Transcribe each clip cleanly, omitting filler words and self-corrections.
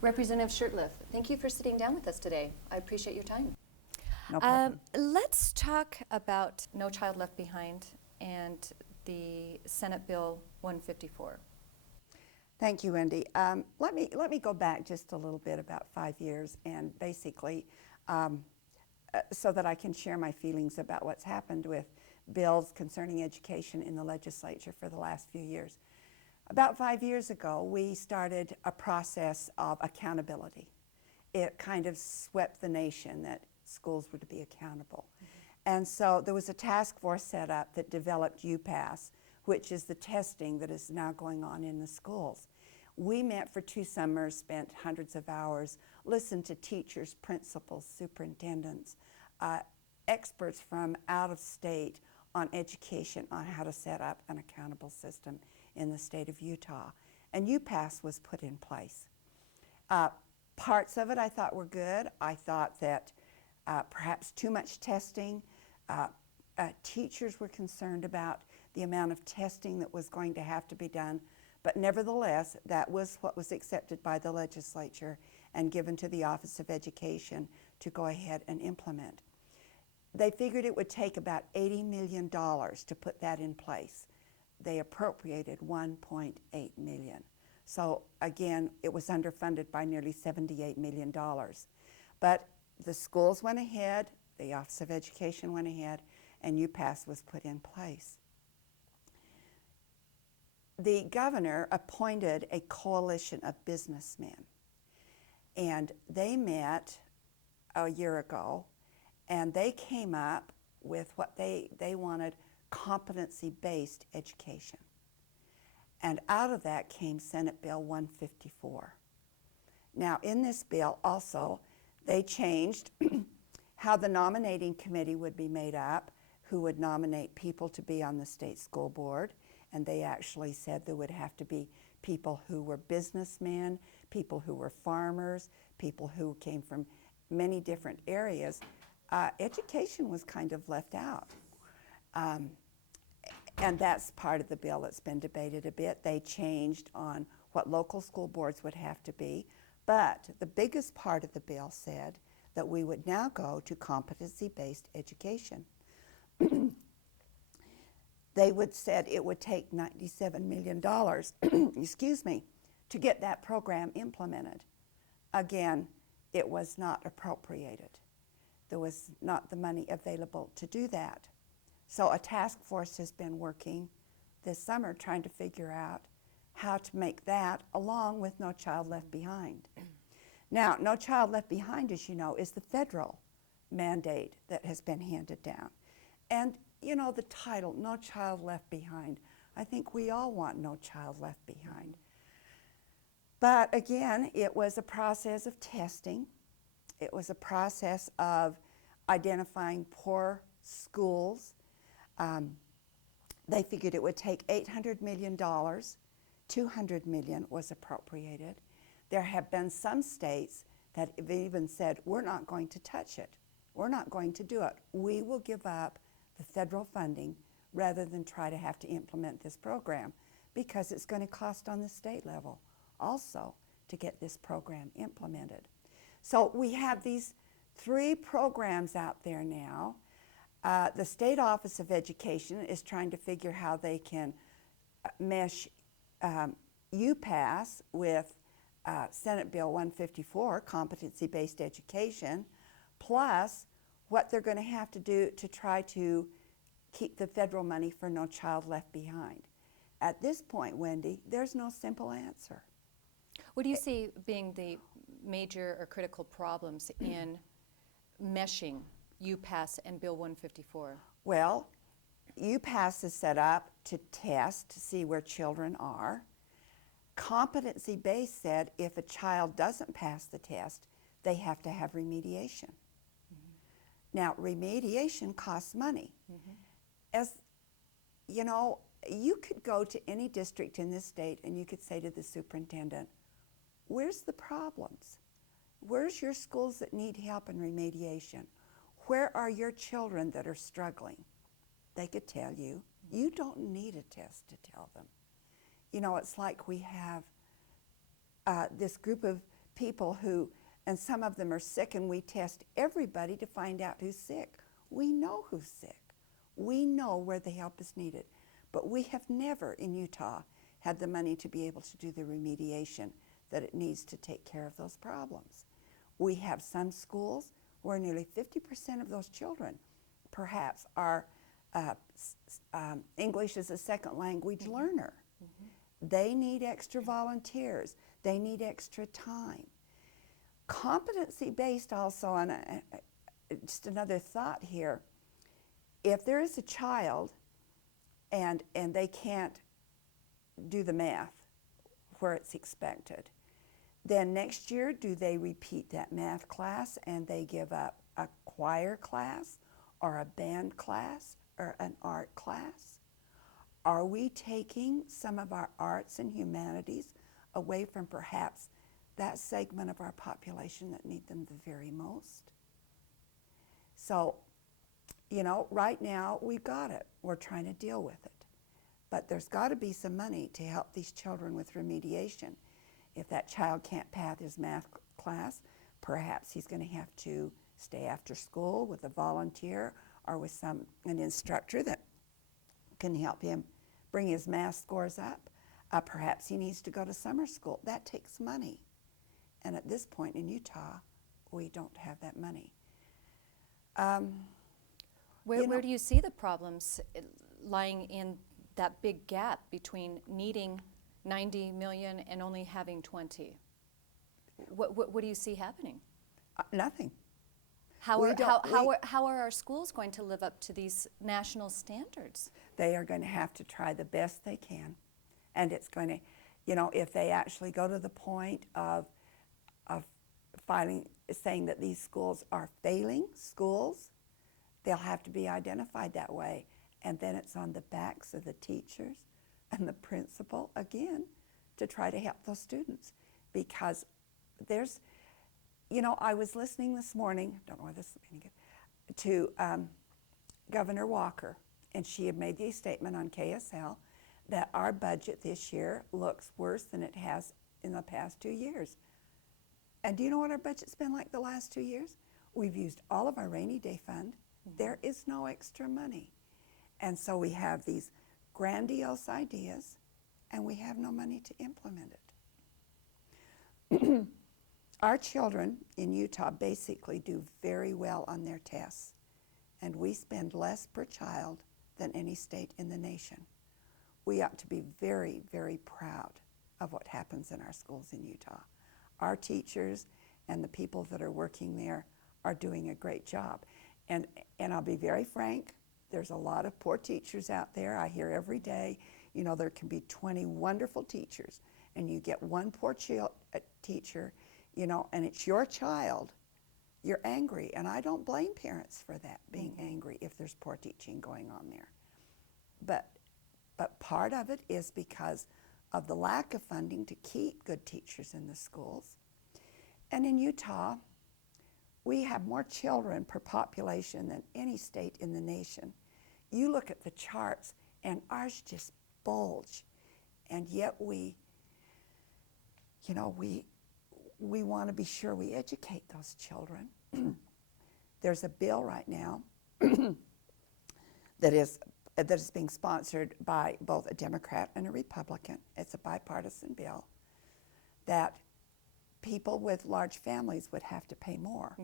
Representative Shurtliff, thank you for sitting down with us today. I appreciate your time. No problem. Let's talk about No Child Left Behind and the Senate Bill 154. Thank you, Wendy. Let me go back just a little bit about 5 years, and basically, so that I can share my feelings about what's happened with bills concerning education in the legislature for the last few years. About 5 years ago, we started a process of accountability. It kind of swept the nation that schools were to be accountable. And so there was a task force set up that developed UPass, which is the testing that is now going on in the schools. We met for 2 summers, spent hundreds of hours, listened to teachers, principals, superintendents, experts from out of state on education, on how to set up an accountable system in the state of Utah. And UPass was put in place. Parts of it I thought were good. I thought that perhaps too much testing. Teachers were concerned about the amount of testing that was going to have to be done, but nevertheless, that was what was accepted by the legislature and given to the Office of Education to go ahead and implement. They figured it would take about $80 million to put that in place. They appropriated $1.8 million. So again, it was underfunded by nearly $78 million. But the schools went ahead, the Office of Education went ahead, and UPass was put in place. The governor appointed a coalition of businessmen, and they met a year ago, and they came up with what they wanted, competency-based education. And out of that came Senate Bill 154. Now, in this bill also, they changed how the nominating committee would be made up, who would nominate people to be on the state school board. And they actually said there would have to be people who were businessmen, people who were farmers, people who came from many different areas. Education was kind of left out. And that's part of the bill that's been debated a bit. They changed on what local school boards would have to be. But the biggest part of the bill said that we would now go to competency-based education. They said it would take $97 million, excuse me, to get that program implemented. Again, it was not appropriated. There was not the money available to do that. So a task force has been working this summer trying to figure out how to make that along with No Child Left Behind. Now, No Child Left Behind, as you know, is the federal mandate that has been handed down. And you know, the title, No Child Left Behind, I think we all want no child left behind. But again, it was a process of testing. It was a process of identifying poor schools. They figured it would take $800 million. $200 million was appropriated. There have been some states that have even said, we're not going to touch it. We're not going to do it. We will give up the federal funding rather than try to have to implement this program because it's going to cost on the state level also to get this program implemented. So we have these 3 programs out there now. The State Office of Education is trying to figure how they can mesh UPass with Senate Bill 154, competency-based education, plus what they're going to have to do to try to keep the federal money for No Child Left Behind. At this point, Wendy, there's no simple answer. What do you see being the major or critical problems in meshing UPass and Bill 154? Well, UPass is set up to test to see where children are. Competency-based said if a child doesn't pass the test, they have to have remediation. Now, remediation costs money. As you know, you could go to any district in this state and you could say to the superintendent, where's the problems? Where's your schools that need help in remediation? Where are your children that are struggling? They could tell you. You don't need a test to tell them. You know, it's like we have this group of people who, and some of them are sick, and we test everybody to find out who's sick. We know who's sick. We know where the help is needed. But we have never in Utah had the money to be able to do the remediation that it needs to take care of those problems. We have some schools where nearly 50% of those children perhaps are English as a second language learner. They need extra volunteers. They need extra time. Competency-based also, and just another thought here, if there is a child and they can't do the math where it's expected, then next year do they repeat that math class and they give up a choir class or a band class or an art class? Are we taking some of our arts and humanities away from perhaps that segment of our population that need them the very most? So, you know, right now we've got it. We're trying to deal with it. But there's got to be some money to help these children with remediation. If that child can't pass his math class, perhaps he's going to have to stay after school with a volunteer or with an instructor that can help him bring his math scores up. Perhaps he needs to go to summer school. That takes money. And at this point in Utah, we don't have that money. Where do you see the problems lying in that big gap between needing 90 million and only having 20? What do you see happening? Nothing. How are our schools going to live up to these national standards? They are going to have to try the best they can. And it's going to, you know, if they actually go to the point of saying that these schools are failing schools, they'll have to be identified that way. And then it's on the backs of the teachers and the principal, again, to try to help those students. Because there's, you know, I was listening this morning, don't know why this is any good, to Governor Walker, and she had made the statement on KSL that our budget this year looks worse than it has in the past 2 years. And do you know what our budget's been like the last 2 years? We've used all of our rainy day fund. There is no extra money. And so we have these grandiose ideas, and we have no money to implement it. Our children in Utah basically do very well on their tests, and we spend less per child than any state in the nation. We ought to be very, very proud of what happens in our schools in Utah. Our teachers and the people that are working there are doing a great job. And I'll be very frank, there's a lot of poor teachers out there. I hear every day, you know, there can be 20 wonderful teachers, and you get one poor teacher, you know, and it's your child, you're angry. And I don't blame parents for that, being angry if there's poor teaching going on there. But part of it is because of the lack of funding to keep good teachers in the schools. And in Utah, we have more children per population than any state in the nation. You look at the charts, and ours just bulge. And yet we, you know, we want to be sure we educate those children. There's a bill right now that is being sponsored by both a Democrat and a Republican. It's a bipartisan bill that people with large families would have to pay more.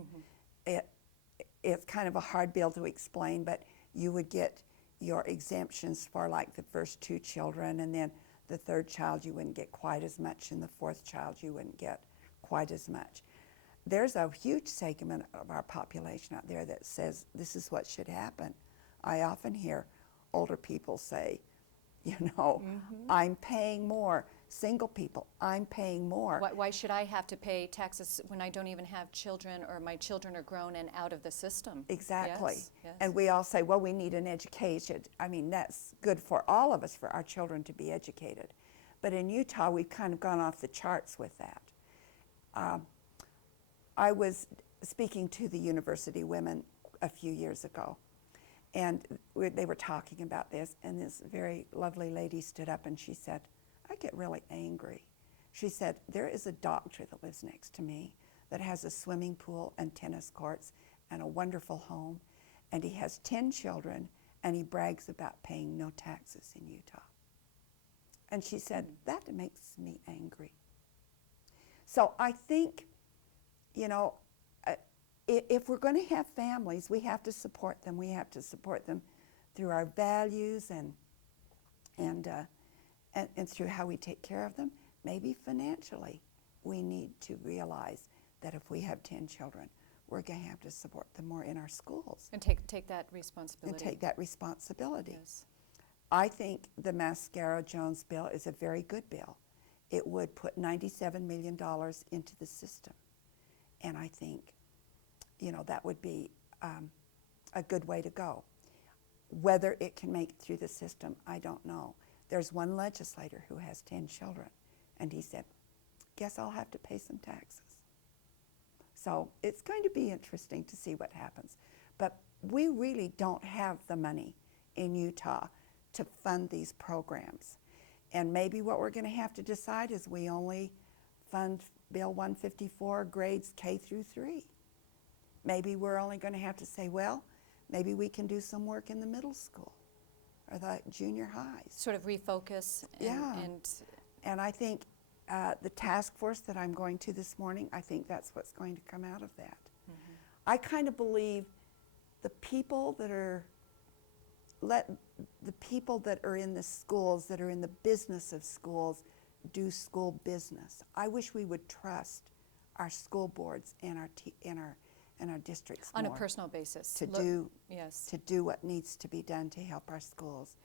It's kind of a hard bill to explain, but you would get your exemptions for like the first 2 children, and then the 3rd child you wouldn't get quite as much, and the 4th child you wouldn't get quite as much. There's a huge segment of our population out there that says this is what should happen. I often hear older people say, you know, I'm paying more. Single people, I'm paying more. Why should I have to pay taxes when I don't even have children, or my children are grown and out of the system? Exactly. Yes. And we all say, well, we need an education. I mean, that's good for all of us, for our children to be educated. But in Utah, we've kind of gone off the charts with that. I was speaking to the university women a few years ago, and they were talking about this, and this very lovely lady stood up and she said, I get really angry. She said, there is a doctor that lives next to me that has a swimming pool and tennis courts and a wonderful home, and he has 10 children, and he brags about paying no taxes in Utah. And she said, that makes me angry. So I think, you know, if we're going to have families, we have to support them. We have to support them through our values and through how we take care of them. Maybe financially, we need to realize that if we have 10 children, we're going to have to support them more in our schools. And take that responsibility. And take that responsibility. Yes. I think the Mascaro-Jones bill is a very good bill. It would put $97 million into the system. And I think, you know, that would be a good way to go. Whether it can make it through the system, I don't know. There's one legislator who has 10 children, and he said, guess I'll have to pay some taxes. So it's going to be interesting to see what happens. But we really don't have the money in Utah to fund these programs. And maybe what we're going to have to decide is we only fund Bill 154 grades K through 3. Maybe we're only going to have to say, well, maybe we can do some work in the middle school or the junior highs. Sort of refocus. And I think the task force that I'm going to this morning, I think that's what's going to come out of that. Mm-hmm. I kind of believe the people that are in the schools, that are in the business of schools, do school business. I wish we would trust our school boards and our districts on more a personal basis to do what needs to be done to help our schools.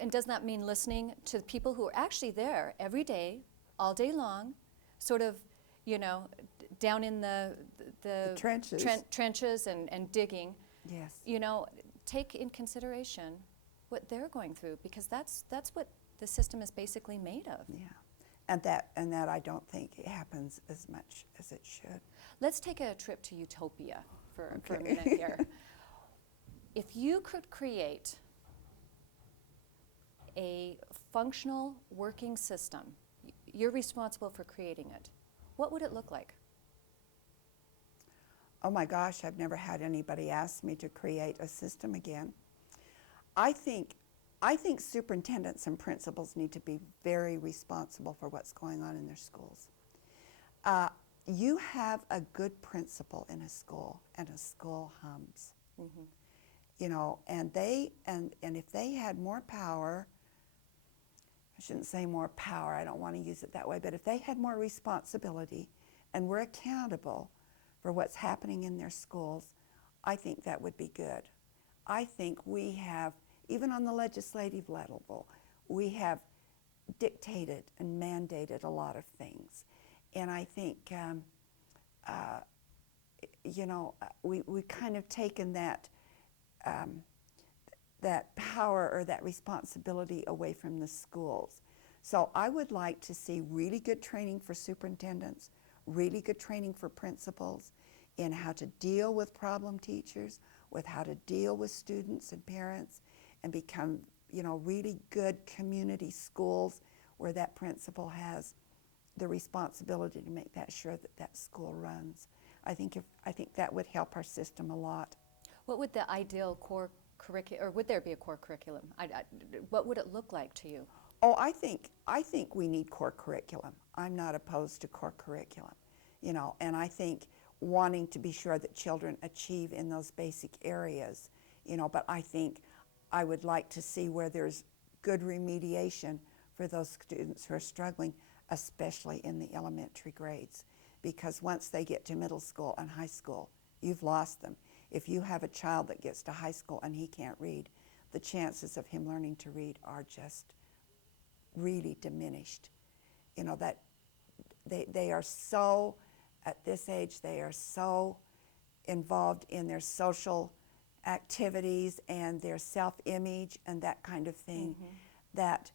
And doesn't that mean listening to the people who are actually there every day, all day long, sort of, you know, down in the trenches, trenches and digging? Yes. You know, take in consideration what they're going through, because that's what the system is basically made of. Yeah. And that I don't think it happens as much as it should. Let's take a trip to utopia for a Okay. minute here. If you could create a functional working system, you're responsible for creating it, what would it look like? Oh my gosh, I've never had anybody ask me to create a system again. I think superintendents and principals need to be very responsible for what's going on in their schools. You have a good principal in a school, and a school hums. Mm-hmm. You know, and if they had more power, I shouldn't say more power, I don't want to use it that way, but if they had more responsibility and were accountable for what's happening in their schools, I think that would be good. I think we have, even on the legislative level, we have dictated and mandated a lot of things. And I think, you know, we've kind of taken that power or that responsibility away from the schools. So I would like to see really good training for superintendents, really good training for principals in how to deal with problem teachers, with how to deal with students and parents, and become, you know, really good community schools where that principal has the responsibility to make that sure that that school runs. I think that would help our system a lot. What would the ideal core curriculum, or would there be a core curriculum? What would it look like to you? Oh, I think we need core curriculum. I'm not opposed to core curriculum, you know, and I think wanting to be sure that children achieve in those basic areas, you know, but I think I would like to see where there's good remediation for those students who are struggling, especially in the elementary grades, because once they get to middle school and high school, you've lost them. If you have a child that gets to high school and he can't read, the chances of him learning to read are just really diminished. You know, that they are so, at this age, they are so involved in their social activities and their self-image and that kind of thing, mm-hmm. that,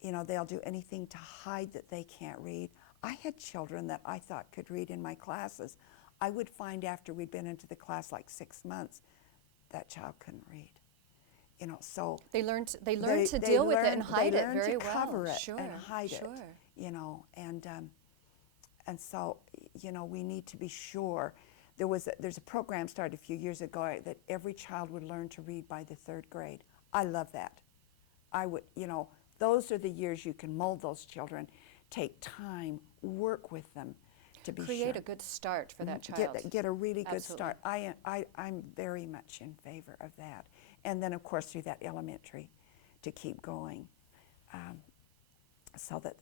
you know, they'll do anything to hide that they can't read. I had children that I thought could read in my classes. I would find after we'd been into the class like 6 months, that child couldn't read. You know, so they learned to deal with it and hide it very well. Cover it sure, and hide sure. it. You know, and And so, you know, we need to be sure. There's a program started a few years ago that every child would learn to read by the 3rd grade. I love that. I would, you know, those are the years you can mold those children, take time, work with them to be Create sure. a good start for that child. Get a really good Absolutely. start. I'm very much in favor of that. And then, of course, through that elementary to keep going so that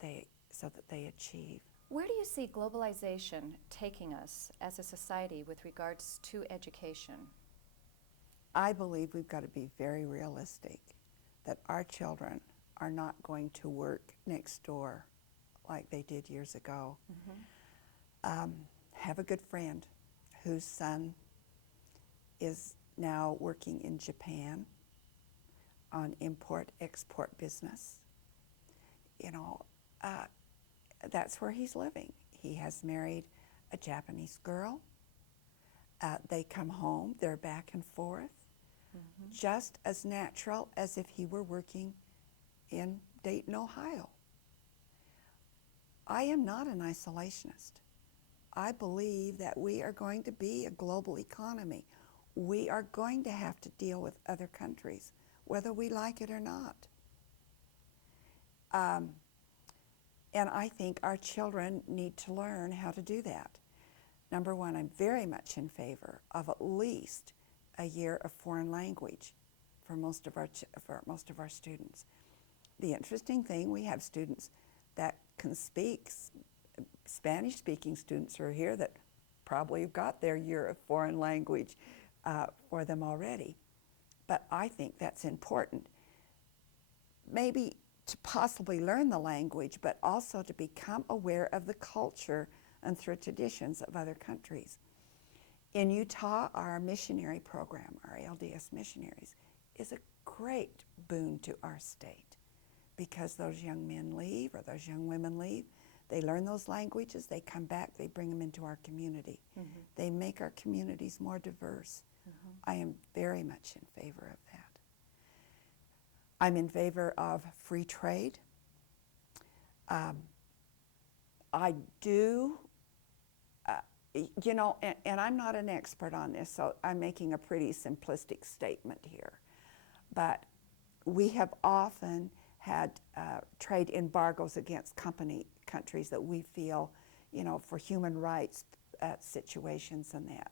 they achieve. Where do you see globalization taking us as a society with regards to education? I believe we've got to be very realistic that our children are not going to work next door like they did years ago. Have a good friend whose son is now working in Japan on import-export business. You know, that's where he's living. He has married a Japanese girl. They come home, they're back and forth, just as natural as if he were working in Dayton, Ohio. I am not an isolationist. I believe that we are going to be a global economy. We are going to have to deal with other countries, whether we like it or not. And I think our children need to learn how to do that. Number one, I'm very much in favor of at least a year of foreign language for most of our students. The interesting thing, we have students that can speak, Spanish-speaking students who are here that probably have got their year of foreign language for them already. But I think that's important. Maybe to possibly learn the language, but also to become aware of the culture and through traditions of other countries. In Utah, our missionary program, our LDS missionaries, is a great boon to our state because those young men leave or those young women leave. They learn those languages, they come back, they bring them into our community. They make our communities more diverse. I am very much in favor of that. I'm in favor of free trade. I do, you know, and I'm not an expert on this, so I'm making a pretty simplistic statement here. But we have often had trade embargoes against countries that we feel, you know, for human rights situations and that.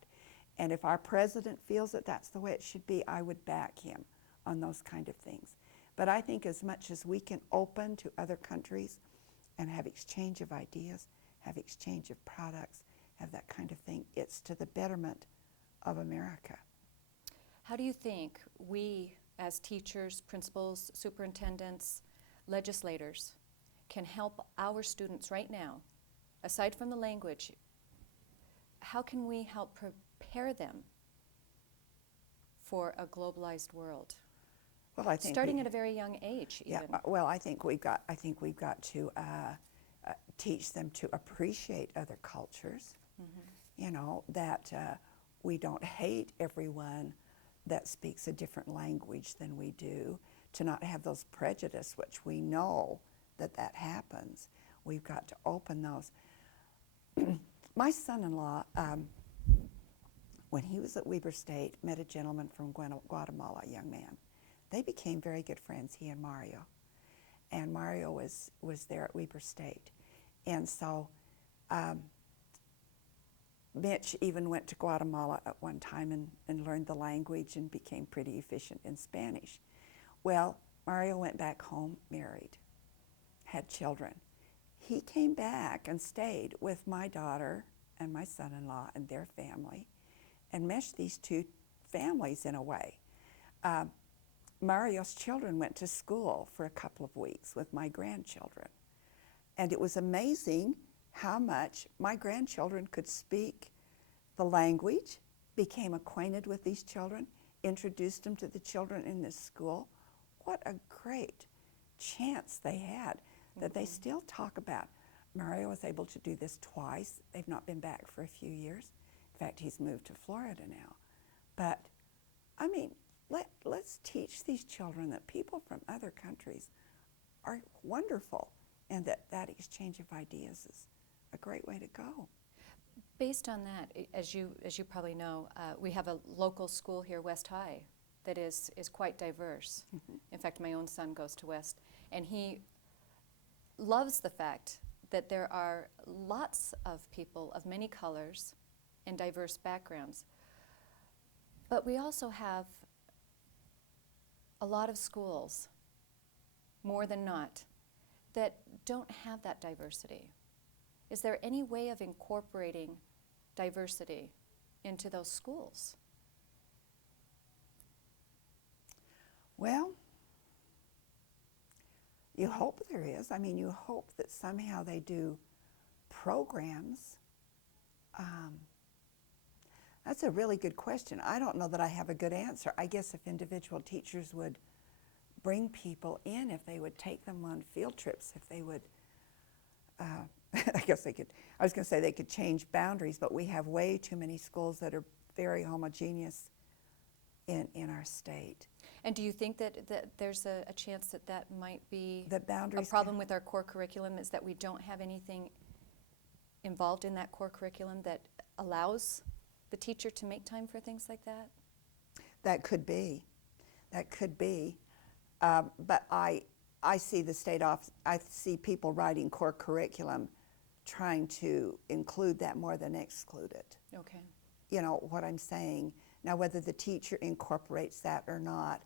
And if our president feels that that's the way it should be, I would back him on those kind of things. But I think as much as we can open to other countries and have exchange of ideas, have exchange of products, have that kind of thing, it's to the betterment of America. How do you think we, as teachers, principals, superintendents, legislators, can help our students right now, aside from the language? How can we help prepare them for a globalized world? Well, I think starting at a very young age, even. Yeah. Well, I think we've got to teach them to appreciate other cultures. You know, that we don't hate everyone that speaks a different language than we do. To not have those prejudice, which we know that happens. We've got to open those. My son-in-law, when he was at Weber State, met a gentleman from Guatemala, a young man. They became very good friends, he and Mario. And Mario was there at Weber State. And so Mitch even went to Guatemala at one time and learned the language and became pretty efficient in Spanish. Well, Mario went back home, married, had children. He came back and stayed with my daughter and my son-in-law and their family and meshed these two families in a way. Mario's children went to school for a couple of weeks with my grandchildren. And it was amazing how much my grandchildren could speak the language, became acquainted with these children, introduced them to the children in this school. What a great chance they had that they still talk about. Mario was able to do this twice. They've not been back for a few years. In fact, he's moved to Florida now. But, I mean, let's teach these children that people from other countries are wonderful and that exchange of ideas is a great way to go. Based on that, as you probably know, we have a local school here, West High, that is quite diverse. In fact, my own son goes to West, and he loves the fact that there are lots of people of many colors and diverse backgrounds. But we also have a lot of schools, more than not, that don't have that diversity. Is there any way of incorporating diversity into those schools? Well, you hope there is. I mean, you hope that somehow they do programs. That's a really good question. I don't know that I have a good answer. I guess if individual teachers would bring people in, if they would take them on field trips, if they would, I guess they could, I was going to say they could change boundaries, but we have way too many schools that are very homogeneous in our state. And do you think that there's a chance that that might be The boundaries a problem with our core curriculum, is that we don't have anything involved in that core curriculum that allows the teacher to make time for things like that? That could be. That could be. But I see the state office, I see people writing core curriculum trying to include that more than exclude it. Okay. You know what I'm saying? Now, whether the teacher incorporates that or not,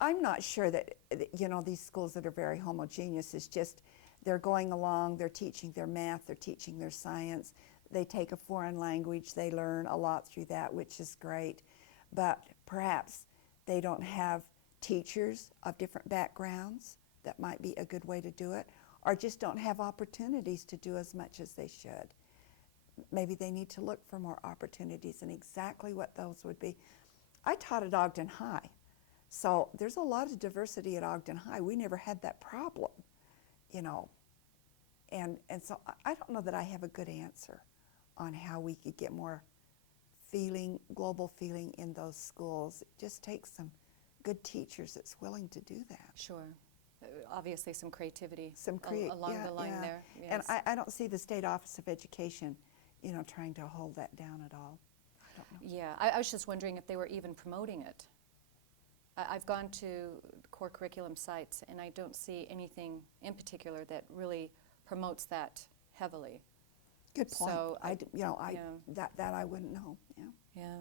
I'm not sure that, you know, these schools that are very homogeneous is just, they're going along, they're teaching their math, they're teaching their science, they take a foreign language, they learn a lot through that, which is great. But perhaps they don't have teachers of different backgrounds. That might be a good way to do it. Or just don't have opportunities to do as much as they should. Maybe they need to look for more opportunities, and exactly what those would be. I taught at Ogden High, so there's a lot of diversity at Ogden High. We never had that problem, you know. And so I don't know that I have a good answer on how we could get more feeling, global feeling in those schools. It just takes some good teachers that's willing to do that. Sure. Obviously some creativity Along the line there. Yes. And I don't see the State Office of Education, you know, trying to hold that down at all. I don't know. Yeah, I was just wondering if they were even promoting it. I've gone to core curriculum sites, and I don't see anything in particular that really promotes that heavily. Good point. So, that I wouldn't know. Yeah. Yeah.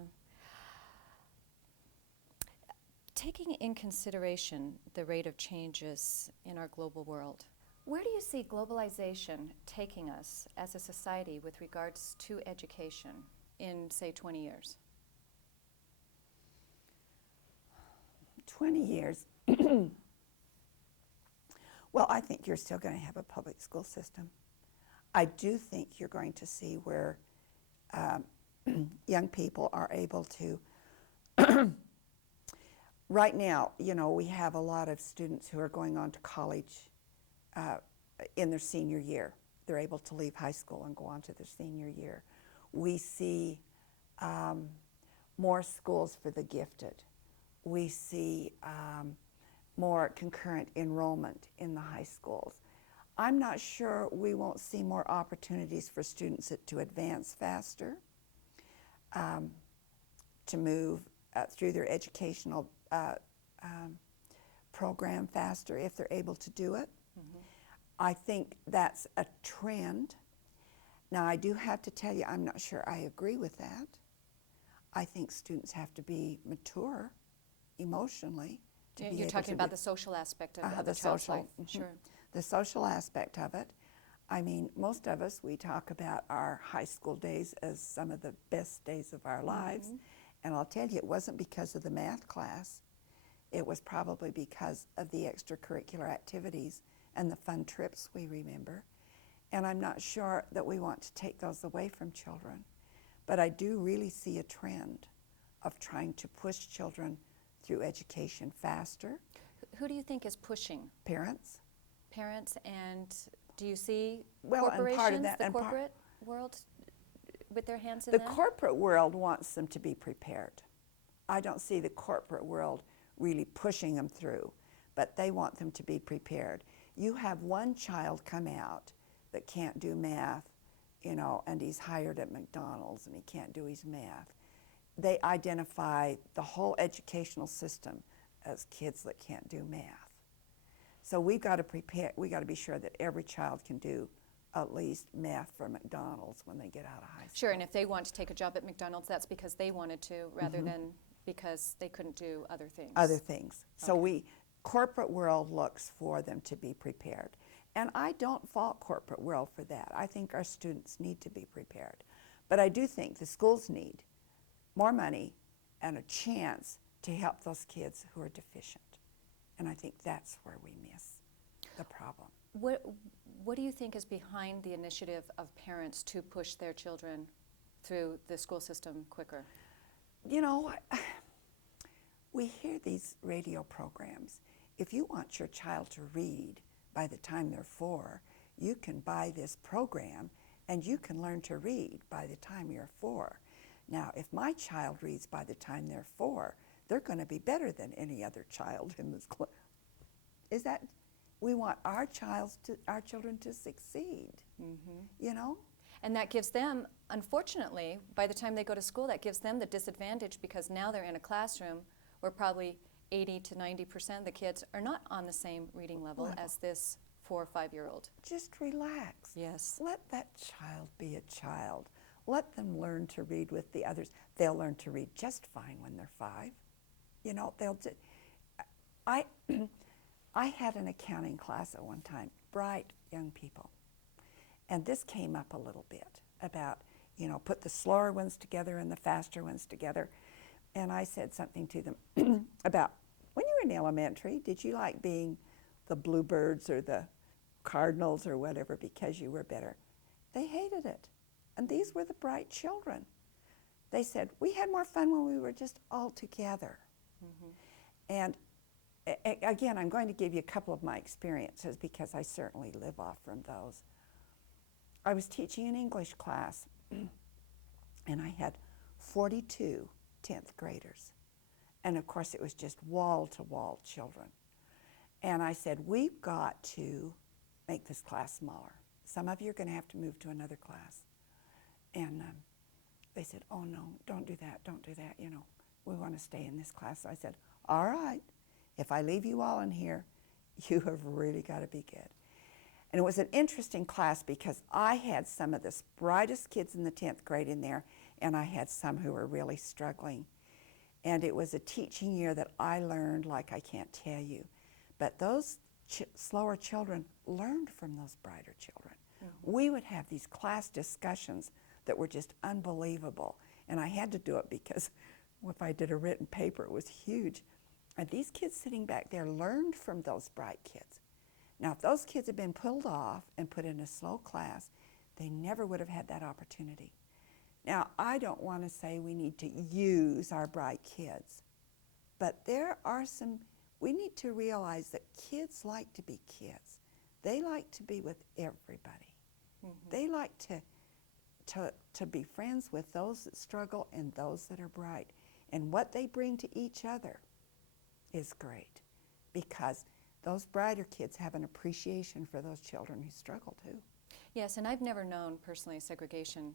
Taking in consideration the rate of changes in our global world, where do you see globalization taking us as a society with regards to education in, say, 20 years? 20 years. Well, I think you're still going to have a public school system. I do think you're going to see where young people are able to right now, you know, we have a lot of students who are going on to college in their senior year. They're able to leave high school and go on to their senior year. We see more schools for the gifted. We see more concurrent enrollment in the high schools. I'm not sure we won't see more opportunities for students to advance faster, to move through their educational program faster if they're able to do it. Mm-hmm. I think that's a trend. Now, I do have to tell you, I'm not sure I agree with that. I think students have to be mature emotionally. You're talking about the social aspect of the child's life. Sure. The social aspect of it. I mean, most of us, we talk about our high school days as some of the best days of our lives. Mm-hmm. And I'll tell you, it wasn't because of the math class. It was probably because of the extracurricular activities and the fun trips we remember. And I'm not sure that we want to take those away from children. But I do really see a trend of trying to push children through education faster. Who do you think is pushing? Parents. Parents, and do you see and corporations, part of that, the corporate world, with their hands in the that? The corporate world wants them to be prepared. I don't see the corporate world really pushing them through, but they want them to be prepared. You have one child come out that can't do math you know, and he's hired at McDonald's and he can't do his math. They identify the whole educational system as kids that can't do math. So we've got to prepare, we got to be sure that every child can do at least math for McDonald's when they get out of high school. Sure, and if they want to take a job at McDonald's, that's because they wanted to rather than because they couldn't do other things. Other things. So Okay. corporate world looks for them to be prepared. And I don't fault corporate world for that. I think our students need to be prepared. But I do think the schools need more money and a chance to help those kids who are deficient. And I think that's where we miss the problem. What do you think is behind the initiative of parents to push their children through the school system quicker? You know, we hear these radio programs. If you want your child to read by the time they're 4, you can buy this program and you can learn to read by the time you're 4. Now, if my child reads by the time they're 4, they're going to be better than any other child in this class. Is that, we want our children to succeed, you know? And that gives them, unfortunately, by the time they go to school, that gives them the disadvantage because now they're in a classroom where probably 80 to 90% of the kids are not on the same reading level as this 4 or 5-year-old. Just relax. Yes. Let that child be a child. Let them learn to read with the others. They'll learn to read just fine when they're 5. You know, I had an accounting class at one time, bright young people. And this came up a little bit about, you know, put the slower ones together and the faster ones together. And I said something to them about, when you were in elementary, did you like being the bluebirds or the cardinals or whatever because you were better? They hated it. And these were the bright children. They said, we had more fun when we were just all together. And again, I'm going to give you a couple of my experiences because I certainly live off from those. I was teaching an English class and I had 42 10th graders. And of course it was just wall-to-wall children. And I said, we've got to make this class smaller. Some of you are going to have to move to another class. And they said, oh no, don't do that, you know. We want to stay in this class. So I said, all right, if I leave you all in here, you have really got to be good. And it was an interesting class because I had some of the brightest kids in the 10th grade in there, and I had some who were really struggling. And it was a teaching year that I learned like I can't tell you. But those slower children learned from those brighter children. We would have these class discussions that were just unbelievable. And I had to do it because if I did a written paper, it was huge. And these kids sitting back there learned from those bright kids. Now, if those kids had been pulled off and put in a slow class, they never would have had that opportunity. Now, I don't want to say we need to use our bright kids, but there are some, we need to realize that kids like to be kids. They like to be with everybody. They like to be friends with those that struggle and those that are bright. And what they bring to each other is great because those brighter kids have an appreciation for those children who struggle too. Yes, and I've never known personally segregation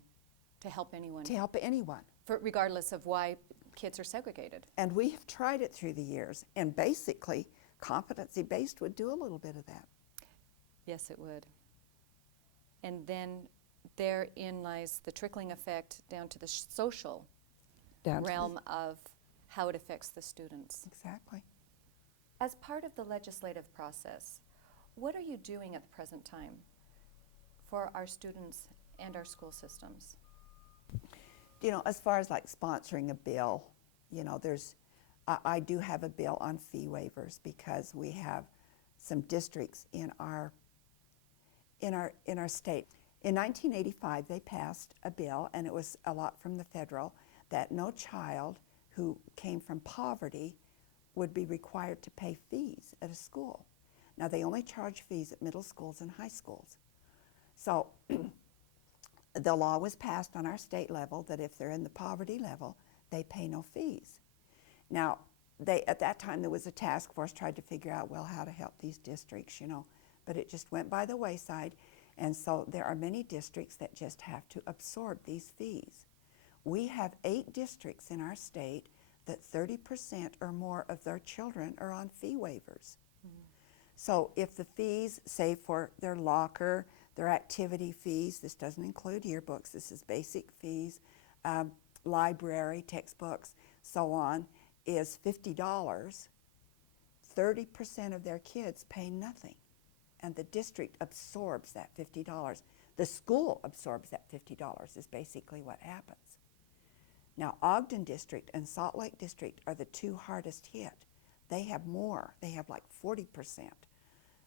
to help anyone. To help anyone. Regardless of why kids are segregated. And we have tried it through the years, and basically competency-based would do a little bit of that. Yes, it would. And then therein lies the trickling effect down to the social realm of how it affects the students. Exactly. As part of the legislative process, what are you doing at the present time for our students and our school systems? You know, as far as like sponsoring a bill, you know, I do have a bill on fee waivers because we have some districts in our state. In 1985, they passed a bill, and it was a lot from the federal, that no child who came from poverty would be required to pay fees at a school. Now, they only charge fees at middle schools and high schools. So the law was passed on our state level that if they're in the poverty level, they pay no fees. Now, at that time, there was a task force tried to figure out, well, how to help these districts, you know, but it just went by the wayside. And so there are many districts that just have to absorb these fees. We have 8 districts in our state that 30% or more of their children are on fee waivers. So if the fees, say for their locker, their activity fees, this doesn't include yearbooks, this is basic fees, library, textbooks, so on, is $50, 30% of their kids pay nothing. And the district absorbs that $50. The school absorbs that $50 is basically what happens. Now, Ogden District and Salt Lake District are the 2 hardest hit. They have more. They have like 40%.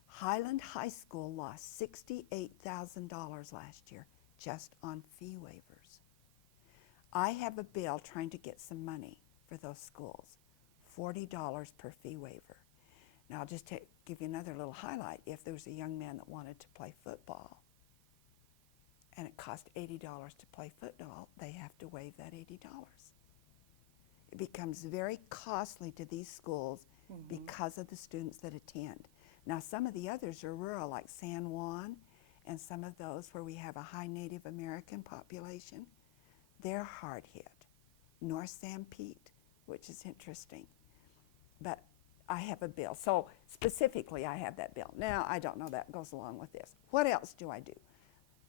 Highland High School lost $68,000 last year just on fee waivers. I have a bill trying to get some money for those schools, $40 per fee waiver. Now, I'll just give you another little highlight. If there was a young man that wanted to play football and it cost $80 to play football, they have to waive that $80. It becomes very costly to these schools because of the students that attend. Now, some of the others are rural, like San Juan, and some of those where we have a high Native American population, they're hard hit. North San Pete, which is interesting. But I have a bill. So specifically, I have that bill. Now, I don't know that goes along with this. What else do I do?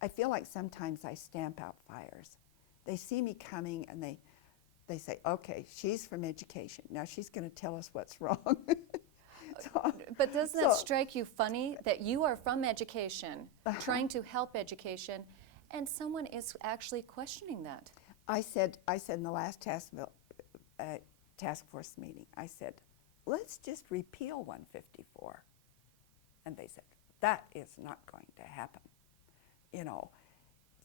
I feel like sometimes I stamp out fires. They see me coming and they say, okay, she's from education. Now she's going to tell us what's wrong. But doesn't that strike you funny that you are from education, trying to help education, and someone is actually questioning that? I said in the last task force meeting, I said, let's just repeal 154. And they said, that is not going to happen. You know,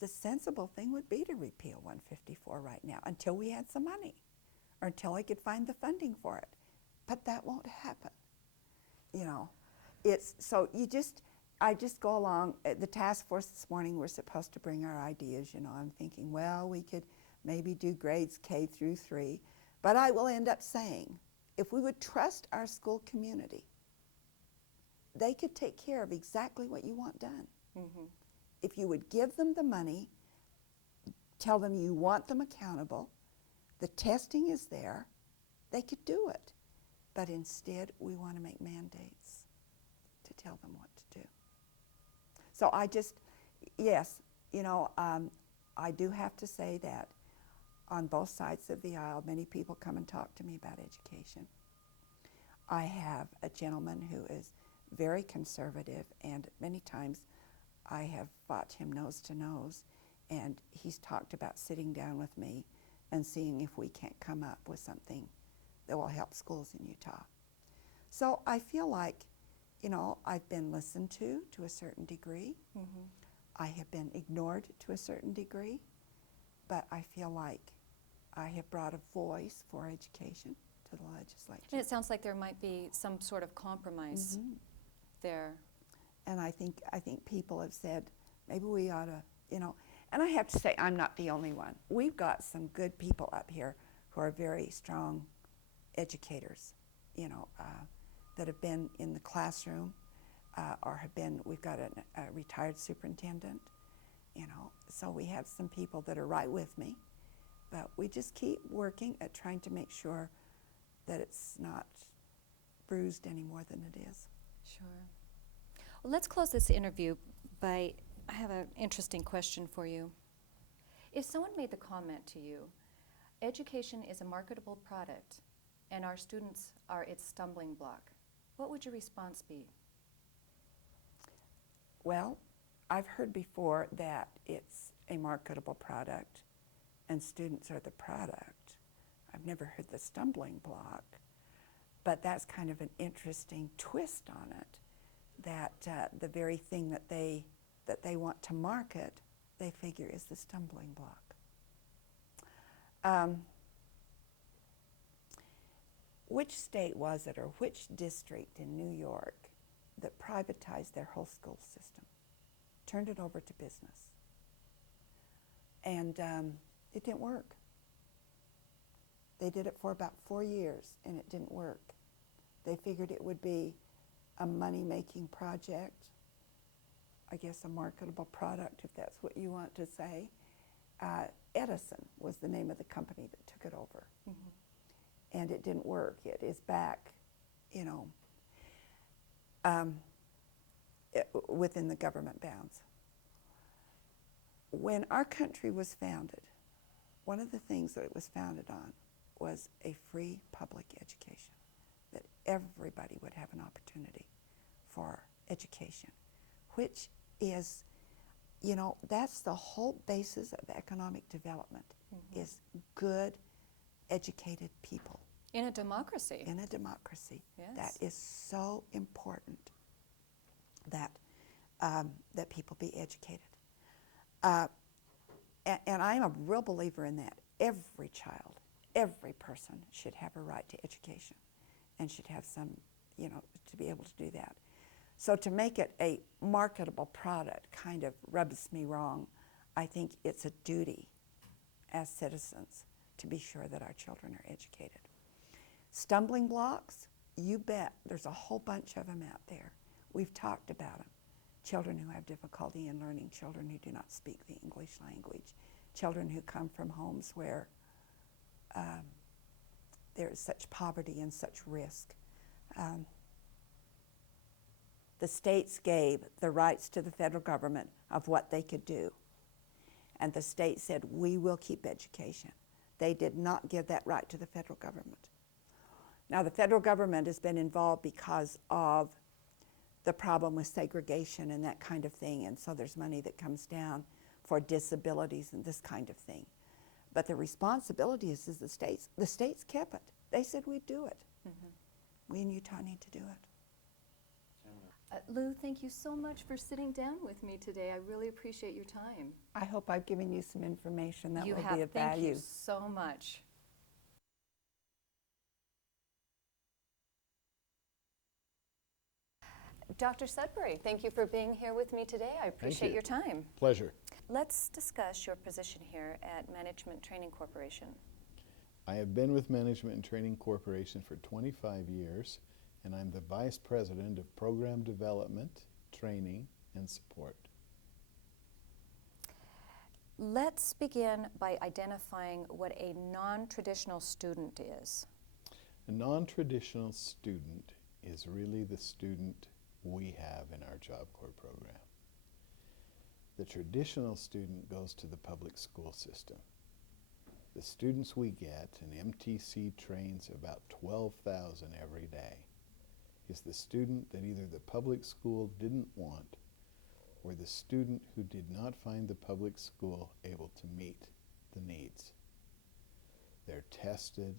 the sensible thing would be to repeal 154 right now until we had some money or until I could find the funding for it. But that won't happen. You know, it's so I just go along. The task force this morning, we're supposed to bring our ideas. You know, I'm thinking, well, we could maybe do grades K through 3. But I will end up saying, if we would trust our school community, they could take care of exactly what you want done. Mm-hmm. If you would give them the money, tell them you want them accountable, the testing is there, they could do it. But instead, we want to make mandates to tell them what to do. So yes, you know, I do have to say that on both sides of the aisle, many people come and talk to me about education. I have a gentleman who is very conservative, and many times I have fought him nose to nose, and he's talked about sitting down with me and seeing if we can't come up with something that will help schools in Utah. So I feel like, you know, I've been listened to a certain degree. Mm-hmm. I have been ignored to a certain degree, but I feel like I have brought a voice for education to the legislature. And it sounds like there might be some sort of compromise there. And I think people have said, maybe we ought to, you know, and I have to say, I'm not the only one. We've got some good people up here who are very strong educators, you know, that have been in the classroom or have been, we've got a retired superintendent, you know, so we have some people that are right with me, but we just keep working at trying to make sure that it's not bruised any more than it is. Sure. Well, let's close this interview by, I have an interesting question for you. If someone made the comment to you, education is a marketable product and our students are its stumbling block, what would your response be? Well, I've heard before that it's a marketable product and students are the product. I've never heard the stumbling block, but that's kind of an interesting twist on it, that the very thing that they want to market, they figure is the stumbling block. Which state was it, or which district in New York that privatized their whole school system, turned it over to business? And it didn't work. They did it for about 4 years, and it didn't work. They figured it would be a money-making project, I guess, a marketable product, if that's what you want to say. Edison was the name of the company that took it over. Mm-hmm. And it didn't work. It is back, you know, within the government bounds. When our country was founded, one of the things that it was founded on was a free public education, that everybody would have an opportunity for education, which is, you know, that's the whole basis of economic development, mm-hmm. is good, educated people. In a democracy. In a democracy. Yes. That is so important, that, that people be educated. And I'm a real believer in that. Every child, every person should have a right to education and should have some, you know, to be able to do that. So to make it a marketable product kind of rubs me wrong. I think it's a duty as citizens to be sure that our children are educated. Stumbling blocks, you bet. There's a whole bunch of them out there. We've talked about them. Children who have difficulty in learning, children who do not speak the English language, children who come from homes where there is such poverty and such risk. The states gave the rights to the federal government of what they could do. And the state said, we will keep education. They did not give that right to the federal government. Now, the federal government has been involved because of the problem with segregation and that kind of thing, and so there's money that comes down for disabilities and this kind of thing. But the responsibility is the states. The states kept it. They said we'd do it. Mm-hmm. We in Utah need to do it. Lou, thank you so much for sitting down with me today. I really appreciate your time. I hope I've given you some information that You will have. be of value. Thank you so much. Dr. Sudbury, thank you for being here with me today. I appreciate your time. Pleasure. Let's discuss your position here at Management Training Corporation. I have been with Management and Training Corporation for 25 years, and I'm the Vice President of Program Development, Training, and Support. Let's begin by identifying what a non-traditional student is. A non-traditional student is really the student we have in our Job Corps program. The traditional student goes to the public school system. The students we get, and MTC trains about 12,000 every day, is the student that either the public school didn't want or the student who did not find the public school able to meet the needs. They're tested.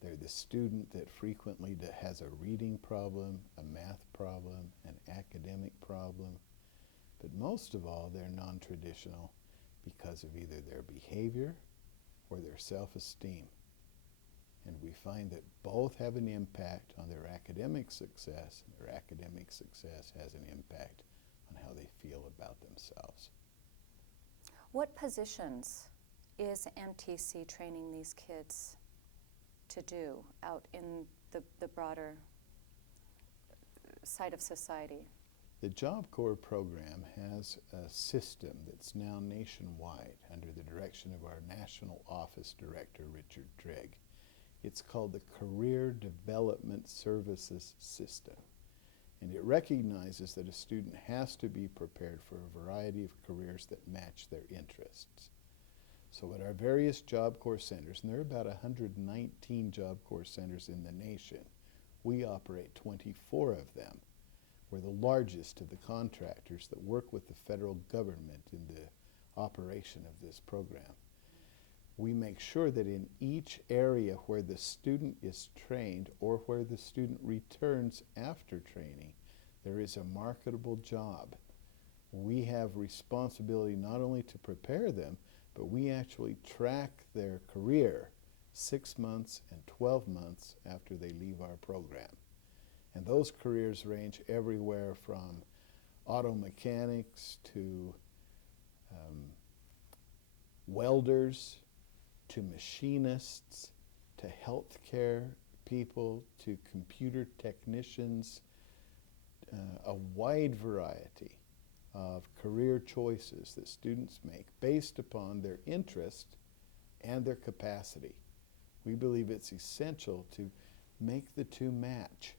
They're the student that frequently has a reading problem, a math problem, an academic problem. But most of all, they're non-traditional because of either their behavior or their self-esteem. And we find that both have an impact on their academic success, and their academic success has an impact on how they feel about themselves. What positions is MTC training these kids to do out in the broader side of society? The Job Corps program has a system that's now nationwide under the direction of our National Office Director, Richard Trigg. It's called the Career Development Services System. And it recognizes that a student has to be prepared for a variety of careers that match their interests. So at our various Job Corps centers, and there are about 119 Job Corps centers in the nation, we operate 24 of them. We're the largest of the contractors that work with the federal government in the operation of this program. We make sure that in each area where the student is trained or where the student returns after training, there is a marketable job. We have responsibility not only to prepare them, but we actually track their career 6 months and 12 months after they leave our program. And those careers range everywhere from auto mechanics to welders, to machinists, to healthcare people, to computer technicians, a wide variety of career choices that students make based upon their interest and their capacity. We believe it's essential to make the two match.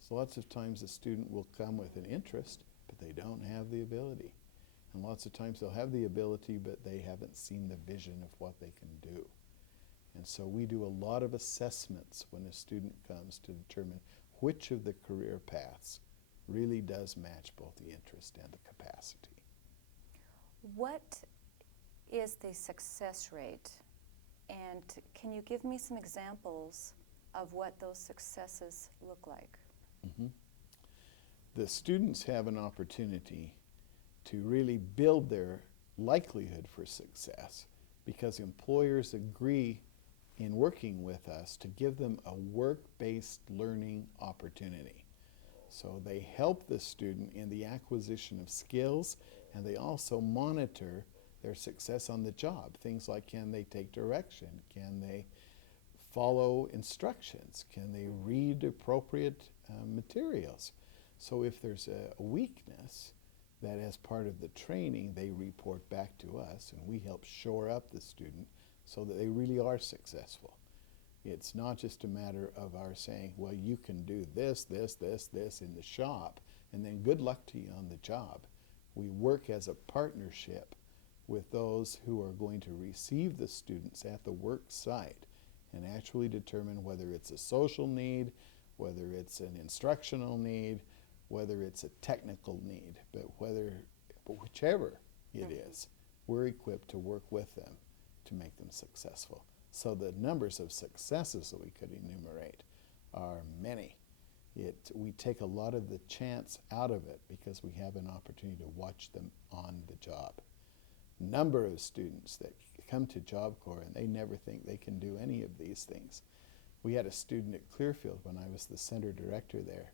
So lots of times a student will come with an interest, but they don't have the ability. And lots of times they'll have the ability, but they haven't seen the vision of what they can do. And so we do a lot of assessments when a student comes to determine which of the career paths really does match both the interest and the capacity. What is the success rate? And can you give me some examples of what those successes look like? Mm-hmm. The students have an opportunity to really build their likelihood for success because employers agree in working with us to give them a work-based learning opportunity. So they help the student in the acquisition of skills, and they also monitor their success on the job. Things like, can they take direction? Can they follow instructions? Can they read appropriate materials? So if there's a weakness, that as part of the training they report back to us, and we help shore up the student so that they really are successful. It's not just a matter of our saying, well, you can do this, this, this, this in the shop, and then good luck to you on the job. We work as a partnership with those who are going to receive the students at the work site and actually determine whether it's a social need, whether it's an instructional need, whether it's a technical need, but whichever it is, we're equipped to work with them to make them successful. So the numbers of successes that we could enumerate are many. We take a lot of the chance out of it because we have an opportunity to watch them on the job. Number of students that come to Job Corps and they never think they can do any of these things. We had a student at Clearfield when I was the center director there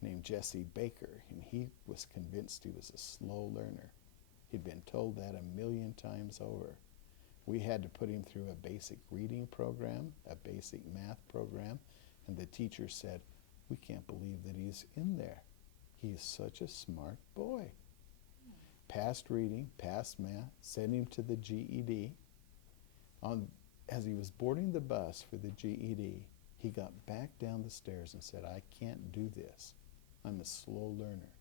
named Jesse Baker, and he was convinced he was a slow learner. He'd been told that 1,000,000 times over. We had to put him through a basic reading program, a basic math program, and the teacher said, we can't believe that he's in there. He's such a smart boy. Passed reading, passed math, sent him to the GED. As he was boarding the bus for the GED, he got back down the stairs and said, I can't do this. I'm a slow learner.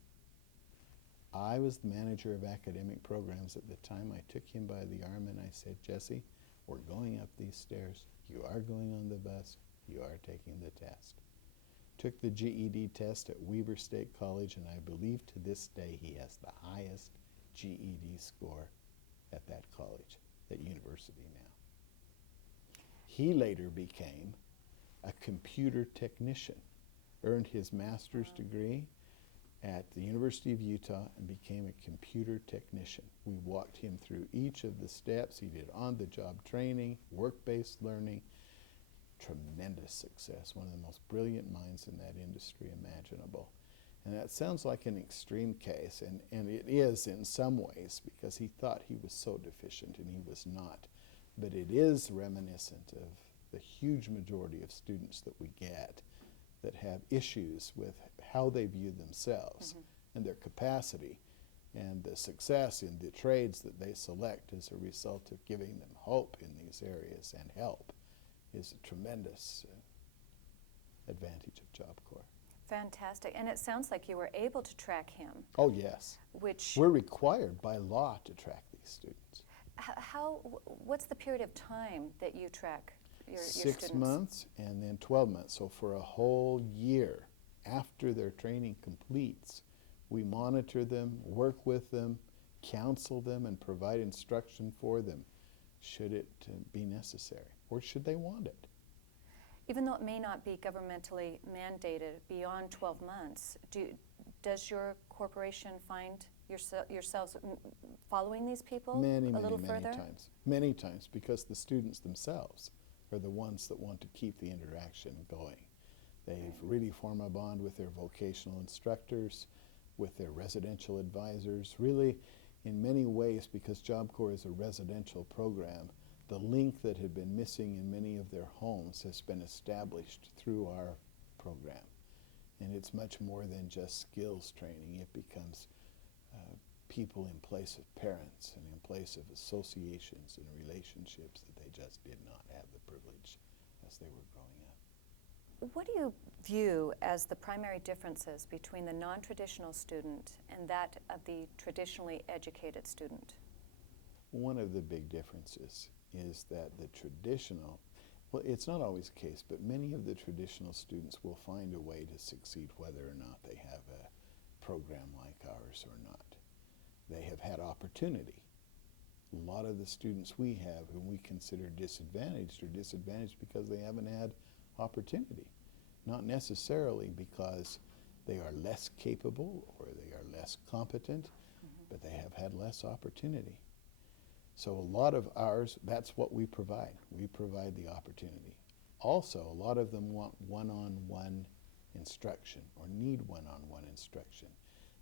I was the manager of academic programs at the time. I took him by the arm and I said, Jesse, we're going up these stairs. You are going on the bus. You are taking the test. Took the GED test at Weber State College, and I believe to this day he has the highest GED score at that college, that university now. He later became a computer technician, earned his master's degree at the University of Utah and became a computer technician. We walked him through each of the steps. He did on-the-job training, work-based learning, tremendous success, one of the most brilliant minds in that industry imaginable. And that sounds like an extreme case, and it is in some ways because he thought he was so deficient and he was not. But it is reminiscent of the huge majority of students that we get that have issues with how they view themselves and their capacity, and the success in the trades that they select as a result of giving them hope in these areas and help is a tremendous advantage of Job Corps. Fantastic. And it sounds like you were able to track him. Oh, yes. Which, we're required by law to track these students. What's the period of time that you track your students? 6 months and then 12 months. So for a whole year after their training completes, we monitor them, work with them, counsel them, and provide instruction for them should it be necessary, or should they want it. Even though it may not be governmentally mandated beyond 12 months, does your corporation find yourselves following these people many a little further? times. Many times, because the students themselves are the ones that want to keep the interaction going. They really form a bond with their vocational instructors, with their residential advisors. Really, in many ways, because Job Corps is a residential program, the link that had been missing in many of their homes has been established through our program. And it's much more than just skills training. It becomes people in place of parents and in place of associations and relationships that they just did not have the privilege as they were growing up. What do you view as the primary differences between the non-traditional student and that of the traditionally educated student? One of the big differences is that the traditional, well, it's not always the case, but many of the traditional students will find a way to succeed whether or not they have a program like ours or not. They have had opportunity. A lot of the students we have whom we consider disadvantaged are disadvantaged because they haven't had opportunity. Not necessarily because they are less capable or they are less competent, but they have had less opportunity. So a lot of ours, that's what we provide. We provide the opportunity. Also, a lot of them want one-on-one instruction or need one-on-one instruction.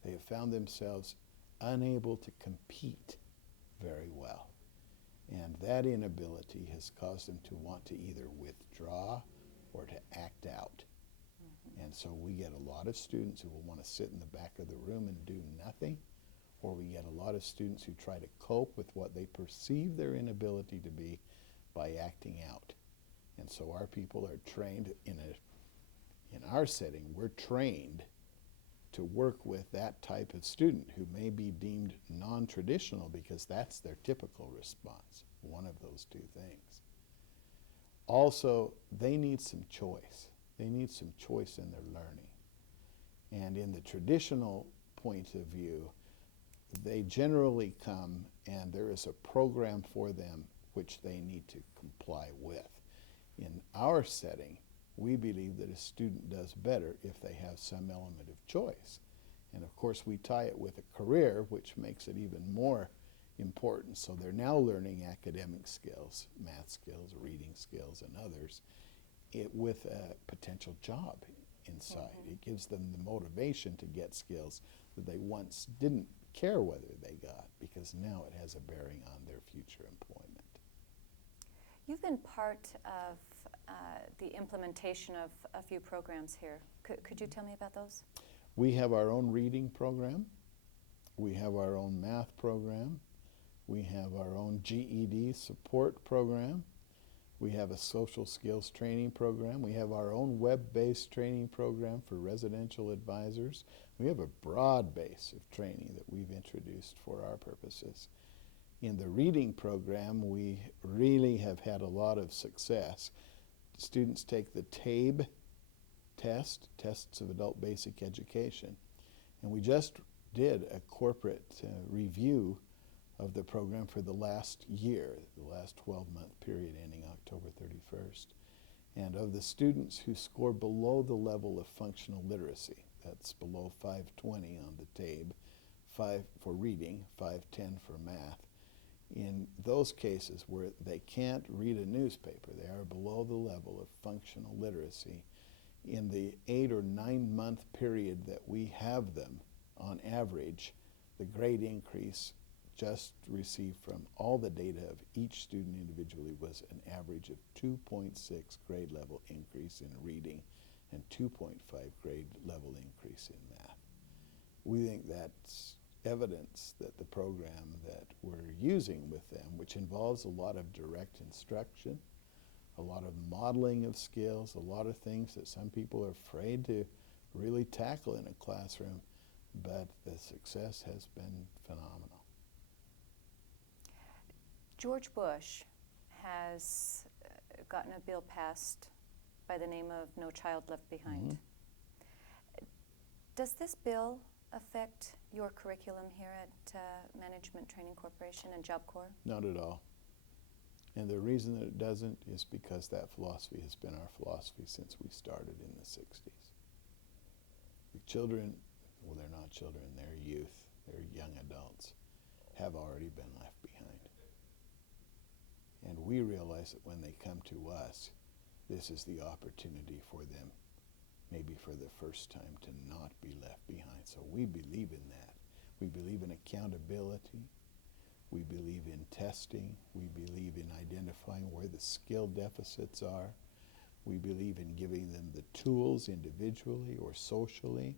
They have found themselves unable to compete very well. And that inability has caused them to want to either withdraw or to act out. And so we get a lot of students who will want to sit in the back of the room and do nothing, or we get a lot of students who try to cope with what they perceive their inability to be by acting out. And so our people are trained in our setting, we're trained to work with that type of student who may be deemed non-traditional because that's their typical response, one of those two things. Also, they need some choice. They need some choice in their learning. And in the traditional point of view, they generally come and there is a program for them which they need to comply with. In our setting, we believe that a student does better if they have some element of choice. And of course we tie it with a career, which makes it even more important. So they're now learning academic skills, math skills, reading skills, and others, with a potential job inside. It gives them the motivation to get skills that they once didn't care whether they got, because now it has a bearing on their future employment. You've been part of the implementation of a few programs here. Could you tell me about those? We have our own reading program. We have our own math program. We have our own GED support program. We have a social skills training program. We have our own web-based training program for residential advisors. We have a broad base of training that we've introduced for our purposes. In the reading program, we really have had a lot of success. Students take the TABE test, Tests of Adult Basic Education, and we just did a corporate review of the program for the last year, the last 12-month period ending October 31st. And of the students who score below the level of functional literacy, that's below 520 on the TABE, 5 for reading, 510 for math, in those cases where they can't read a newspaper, they are below the level of functional literacy, in the 8 or 9 month period that we have them, on average, the grade increase just received from all the data of each student individually was an average of 2.6 grade level increase in reading and 2.5 grade level increase in math. We think that's evidence that the program that we're using with them, which involves a lot of direct instruction, a lot of modeling of skills, a lot of things that some people are afraid to really tackle in a classroom, but the success has been phenomenal. George Bush has gotten a bill passed by the name of No Child Left Behind. Does this bill affect your curriculum here at Management Training Corporation and Job Corps? Not at all. And the reason that it doesn't is because that philosophy has been our philosophy since we started in the 60s. The children, well, they're not children, they're youth, they're young adults, have already been left behind. And we realize that when they come to us, this is the opportunity for them, maybe for the first time, to not be left behind. So we believe in that. We believe in accountability. We believe in testing. We believe in identifying where the skill deficits are. We believe in giving them the tools individually or socially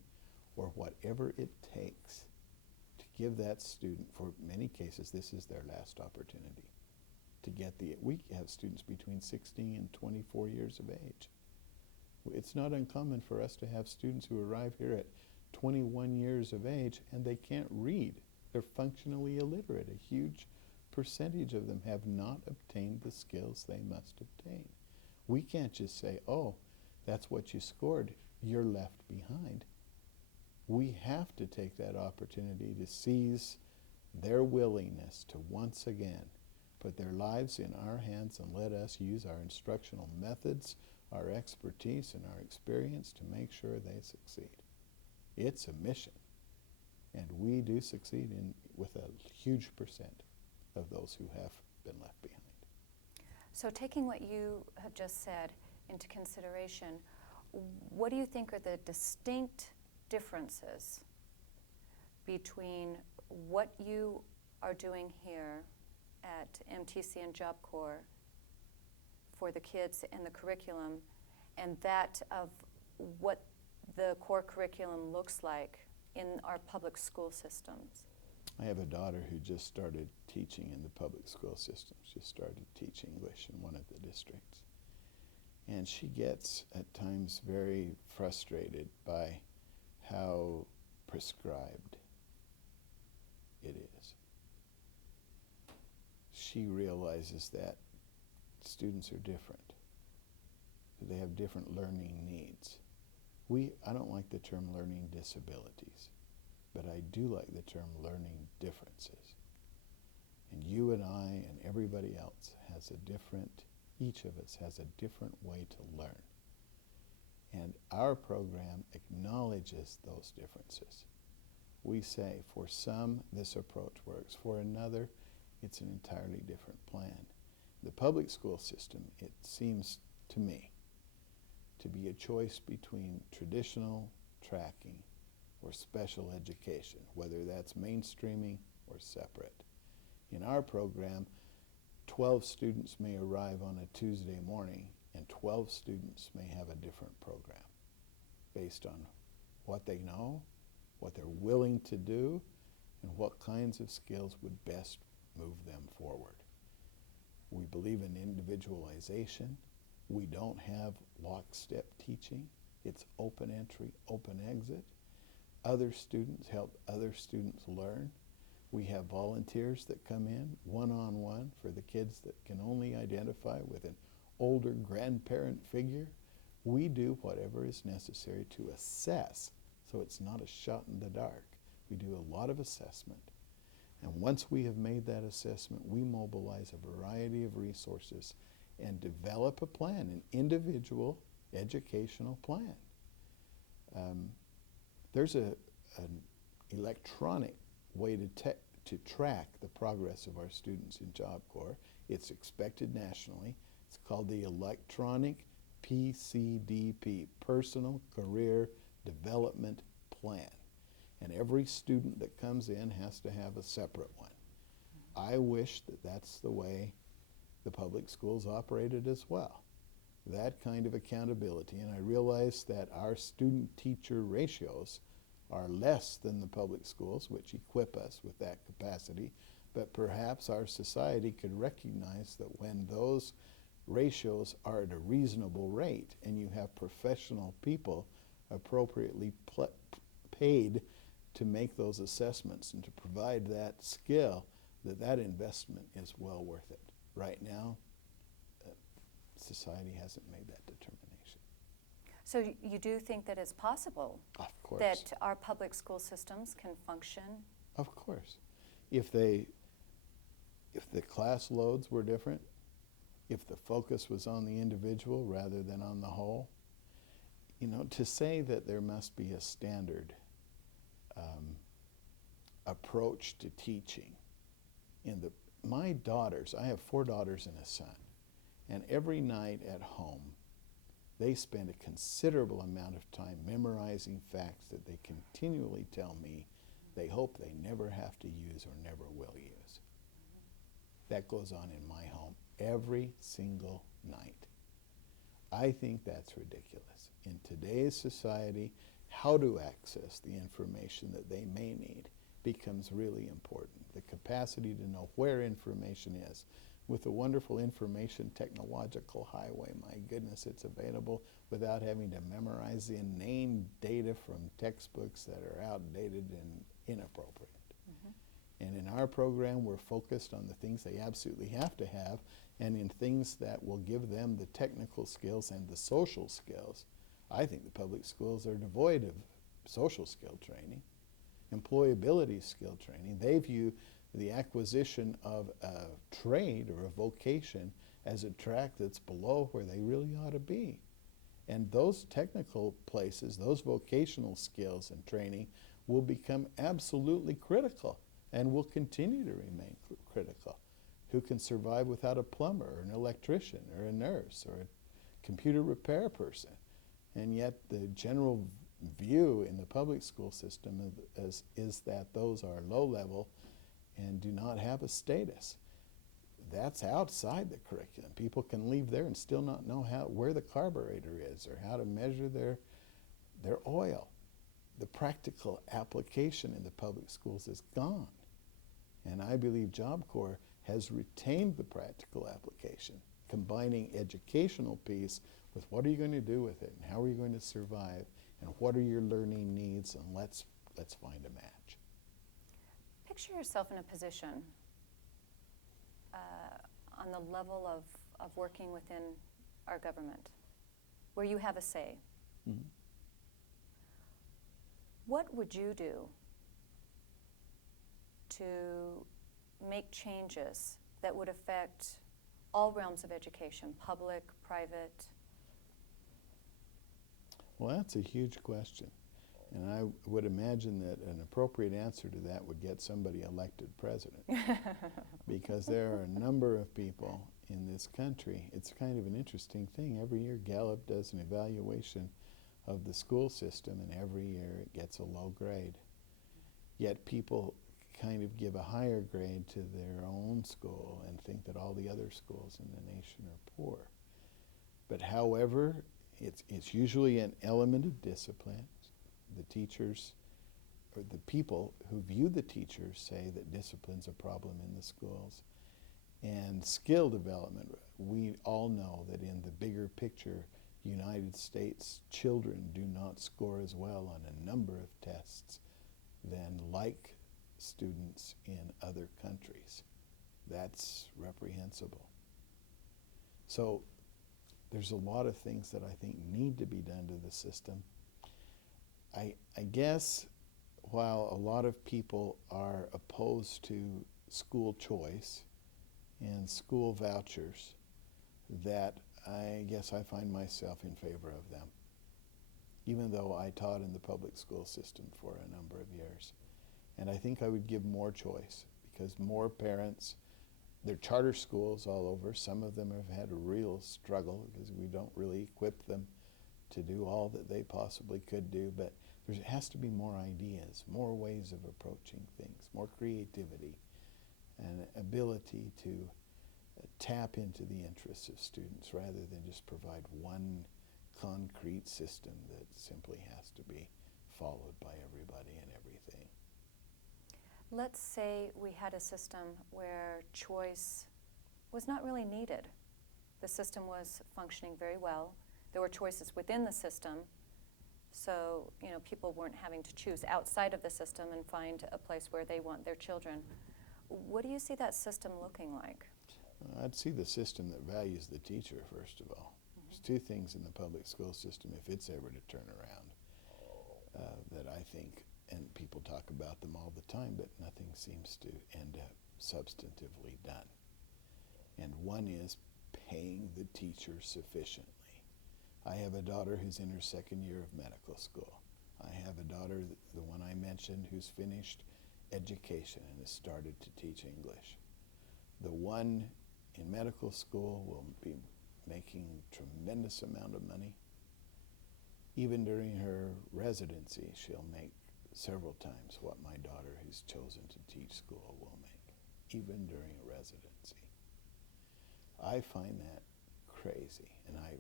or whatever it takes to give that student, for many cases, this is their last opportunity to get we have students between 16 and 24 years of age. It's not uncommon for us to have students who arrive here at 21 years of age and they can't read. They're functionally illiterate. A huge percentage of them have not obtained the skills they must obtain. We can't just say, oh, that's what you scored, you're left behind. We have to take that opportunity to seize their willingness to once again put their lives in our hands and let us use our instructional methods, our expertise, and our experience to make sure they succeed. It's a mission, and we do succeed with a huge percent of those who have been left behind. So taking what you have just said into consideration, what do you think are the distinct differences between what you are doing here at MTC and Job Corps for the kids and the curriculum, and that of what the core curriculum looks like in our public school systems? I have a daughter who just started teaching in the public school system. She started teaching English in one of the districts. And she gets at times very frustrated by how prescribed it is. She realizes that students are different, that they have different learning needs. I don't like the term learning disabilities, but I do like the term learning differences. And you and I and everybody else has each of us has a different way to learn. And our program acknowledges those differences. We say, for some, this approach works. For another, it's an entirely different plan. The public school system, it seems to me, to be a choice between traditional tracking or special education, whether that's mainstreaming or separate. In our program, 12 students may arrive on a Tuesday morning and 12 students may have a different program based on what they know, what they're willing to do, and what kinds of skills would best move them forward. We believe in individualization. We don't have lockstep teaching. It's open entry, open exit. Other students help other students learn. We have volunteers that come in one-on-one for the kids that can only identify with an older grandparent figure. We do whatever is necessary to assess, so it's not a shot in the dark. We do a lot of assessment. And once we have made that assessment, we mobilize a variety of resources and develop a plan, an individual educational plan. There's an electronic way to track the progress of our students in Job Corps. It's expected nationally. It's called the Electronic PCDP, Personal Career Development Plan. And every student that comes in has to have a separate one. I wish that that's the way the public schools operated as well. That kind of accountability. And I realize that our student-teacher ratios are less than the public schools, which equip us with that capacity, but perhaps our society could recognize that when those ratios are at a reasonable rate and you have professional people appropriately paid to make those assessments and to provide that skill, that investment is well worth it. Right now, society hasn't made that determination. So you do think that it's possible Of course. that our public school systems can function? Of course. If the class loads were different, if the focus was on the individual rather than on the whole, to say that there must be a standard approach to teaching. My daughters, I have 4 daughters and a son, and every night at home, they spend a considerable amount of time memorizing facts that they continually tell me they hope they never have to use or never will use. That goes on in my home every single night. I think that's ridiculous. In today's society, how to access the information that they may need becomes really important. The capacity to know where information is. With the wonderful information technological highway, my goodness, it's available without having to memorize the inane data from textbooks that are outdated and inappropriate. And in our program, we're focused on the things they absolutely have to have, and in things that will give them the technical skills and the social skills. I think the public schools are devoid of social skill training, employability skill training. They view the acquisition of a trade or a vocation as a track that's below where they really ought to be. And those technical places, those vocational skills and training will become absolutely critical and will continue to remain critical. Who can survive without a plumber or an electrician or a nurse or a computer repair person? And yet the general view in the public school system is that those are low level and do not have a status. That's outside the curriculum. People can leave there and still not know where the carburetor is or how to measure their oil. The practical application in the public schools is gone. And I believe Job Corps has retained the practical application, combining educational piece with what are you going to do with it and how are you going to survive and what are your learning needs, and let's find a match. Picture yourself in a position on the level of working within our government where you have a say. Mm-hmm. What would you do to make changes that would affect all realms of education, public, private? Well, that's a huge question. And I would imagine that an appropriate answer to that would get somebody elected president. Because there are a number of people in this country. It's kind of an interesting thing. Every year Gallup does an evaluation of the school system, and every year it gets a low grade. Yet people kind of give a higher grade to their own school and think that all the other schools in the nation are poor. But however, it's usually an element of discipline. The teachers, or the people who view the teachers, say that discipline's a problem in the schools. And skill development, we all know that in the bigger picture, United States children do not score as well on a number of tests than like students in other countries. That's reprehensible. So there's a lot of things that I think need to be done to the system. I guess while a lot of people are opposed to school choice and school vouchers, that I guess I find myself in favor of them, even though I taught in the public school system for a number of years. And I think I would give more choice, because more parents, there are charter schools all over. Some of them have had a real struggle because we don't really equip them to do all that they possibly could do, but there has to be more ideas, more ways of approaching things, more creativity, and ability to tap into the interests of students rather than just provide one concrete system that simply has to be followed by everybody and everything. Let's say we had a system where choice was not really needed. The system was functioning very well. There were choices within the system, so people weren't having to choose outside of the system and find a place where they want their children. What do you see that system looking like? I'd see the system that values the teacher, first of all. Mm-hmm. There's two things in the public school system, if it's ever to turn around, that I think, and people talk about them all the time, but nothing seems to end up substantively done. And one is paying the teacher sufficiently. I have a daughter who's in her second year of medical school. I have a daughter, the one I mentioned, who's finished education and has started to teach English. The one in medical school will be making a tremendous amount of money. Even during her residency, she'll make several times what my daughter who's chosen to teach school will make, even during a residency. I find that crazy, and I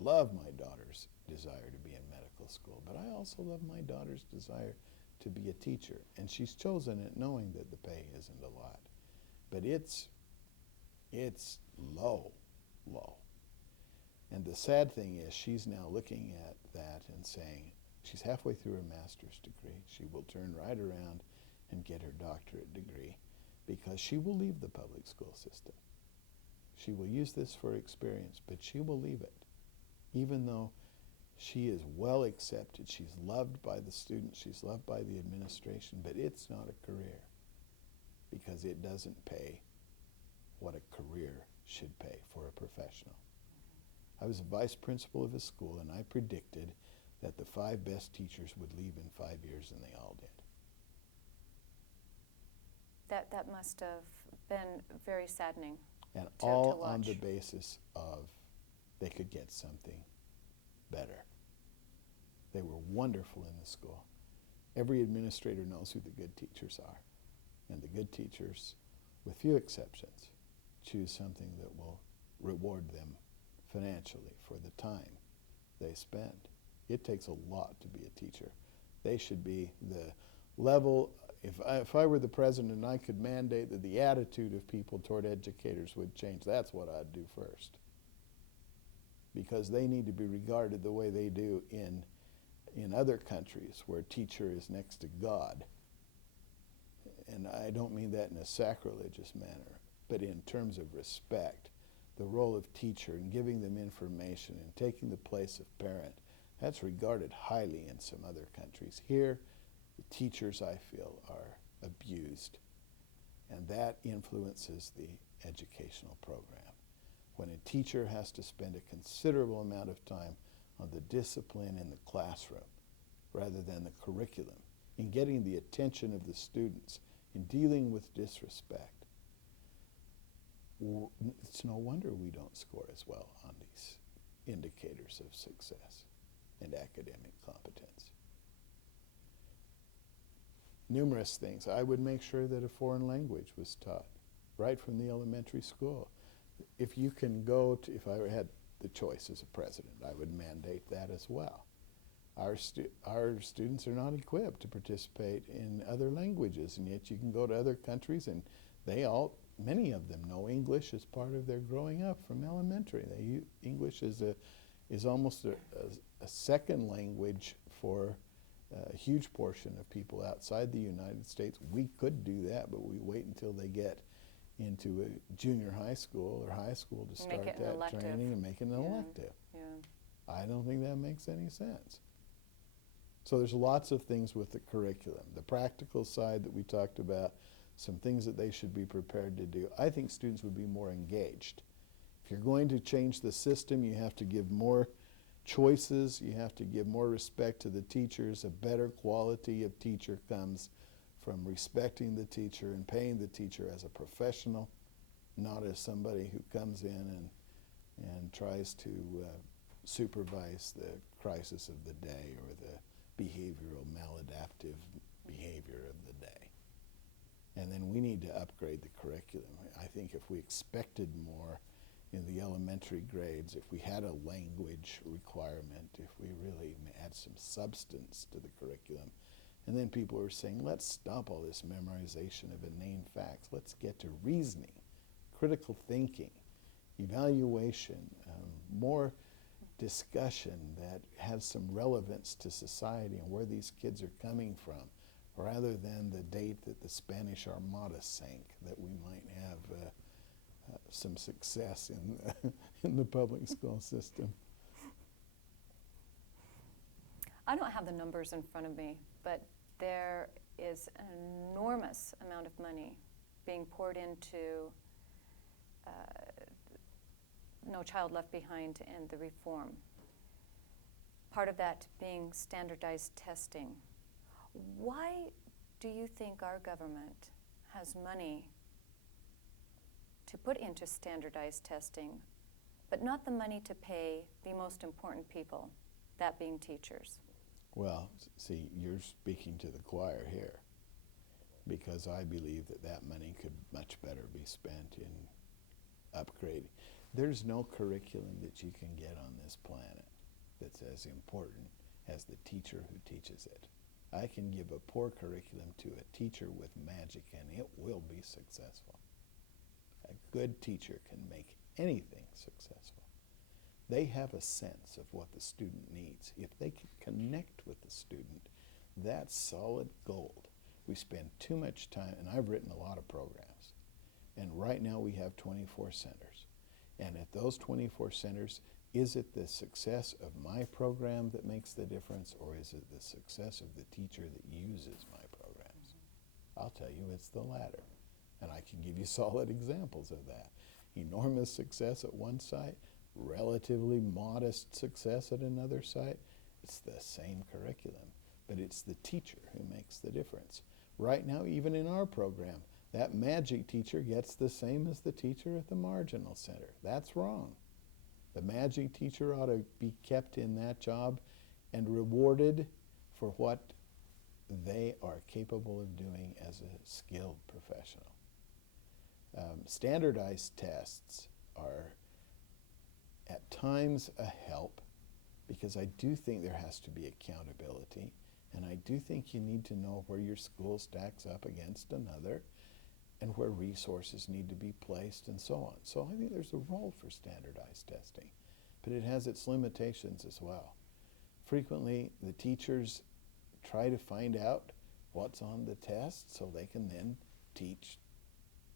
love my daughter's desire to be in medical school, but I also love my daughter's desire to be a teacher, and she's chosen it knowing that the pay isn't a lot. But it's low. And the sad thing is she's now looking at that and saying she's halfway through her master's degree. She will turn right around and get her doctorate degree because she will leave the public school system. She will use this for experience, but she will leave it. Even though she is well accepted, she's loved by the students, she's loved by the administration, but it's not a career because it doesn't pay what a career should pay for a professional. I was a vice principal of a school, and I predicted that the 5 best teachers would leave in 5 years, and they all did. That must have been very saddening. And to all on watch. the basis of they could get something better. They were wonderful in the school. Every administrator knows who the good teachers are. And the good teachers, with few exceptions, choose something that will reward them financially for the time they spend. It takes a lot to be a teacher. They should be the level. If I were the president and I could mandate that the attitude of people toward educators would change, that's what I'd do first. Because they need to be regarded the way they do in other countries where teacher is next to God. And I don't mean that in a sacrilegious manner, but in terms of respect. The role of teacher and giving them information and taking the place of parent, that's regarded highly in some other countries. Here, the teachers, I feel, are abused, and that influences the educational program. When a teacher has to spend a considerable amount of time on the discipline in the classroom rather than the curriculum, in getting the attention of the students, in dealing with disrespect, it's no wonder we don't score as well on these indicators of success and academic competence. Numerous things. I would make sure that a foreign language was taught right from the elementary school. If you can go to, if I had the choice as a president, I would mandate that as well. Our students are not equipped to participate in other languages, and yet you can go to other countries and many of them know English as part of their growing up from elementary. English is almost a second language for a huge portion of people outside the United States. We could do that, but we wait until they get into a junior high school or high school to start that training and make it an elective. Yeah. I don't think that makes any sense. So there's lots of things with the curriculum. The practical side that we talked about, some things that they should be prepared to do. I think students would be more engaged. If you're going to change the system, you have to give more choices, you have to give more respect to the teachers. A better quality of teacher comes from respecting the teacher and paying the teacher as a professional, not as somebody who comes in and tries to supervise the crisis of the day or the behavioral maladaptive behavior of the day. And then we need to upgrade the curriculum. I think if we expected more in the elementary grades, if we had a language requirement, if we really add some substance to the curriculum, and then people are saying, let's stop all this memorization of inane facts. Let's get to reasoning, critical thinking, evaluation, more discussion that has some relevance to society and where these kids are coming from, rather than the date that the Spanish Armada sank, that we might have some success in the public school system. I don't have the numbers in front of me, but there is an enormous amount of money being poured into No Child Left Behind and the reform. Part of that being standardized testing. Why do you think our government has money to put into standardized testing, but not the money to pay the most important people, that being teachers? Well, see, you're speaking to the choir here, because I believe that that money could much better be spent in upgrading. There's no curriculum that you can get on this planet that's as important as the teacher who teaches it. I can give a poor curriculum to a teacher with magic and it will be successful. A good teacher can make anything successful. They have a sense of what the student needs. If they can connect with the student, that's solid gold. We spend too much time, and I've written a lot of programs, and right now we have 24 centers. And at those 24 centers, is it the success of my program that makes the difference, or is it the success of the teacher that uses my programs? I'll tell you it's the latter. And I can give you solid examples of that. Enormous success at one site, relatively modest success at another site. It's the same curriculum, but it's the teacher who makes the difference. Right now, even in our program, that magic teacher gets the same as the teacher at the marginal center. That's wrong. The magic teacher ought to be kept in that job and rewarded for what they are capable of doing as a skilled professional. Standardized tests are at times a help, because I do think there has to be accountability, and I do think you need to know where your school stacks up against another and where resources need to be placed and so on. So I think there's a role for standardized testing, but it has its limitations as well. Frequently, the teachers try to find out what's on the test so they can then teach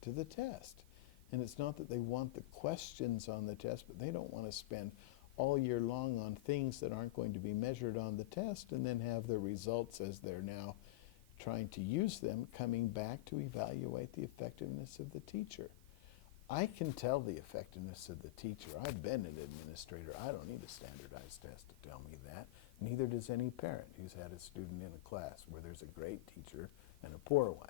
to the test. And it's not that they want the questions on the test, but they don't want to spend all year long on things that aren't going to be measured on the test and then have the results, as they're now trying to use them, coming back to evaluate the effectiveness of the teacher. I can tell the effectiveness of the teacher. I've been an administrator. I don't need a standardized test to tell me that. Neither does any parent who's had a student in a class where there's a great teacher and a poor one.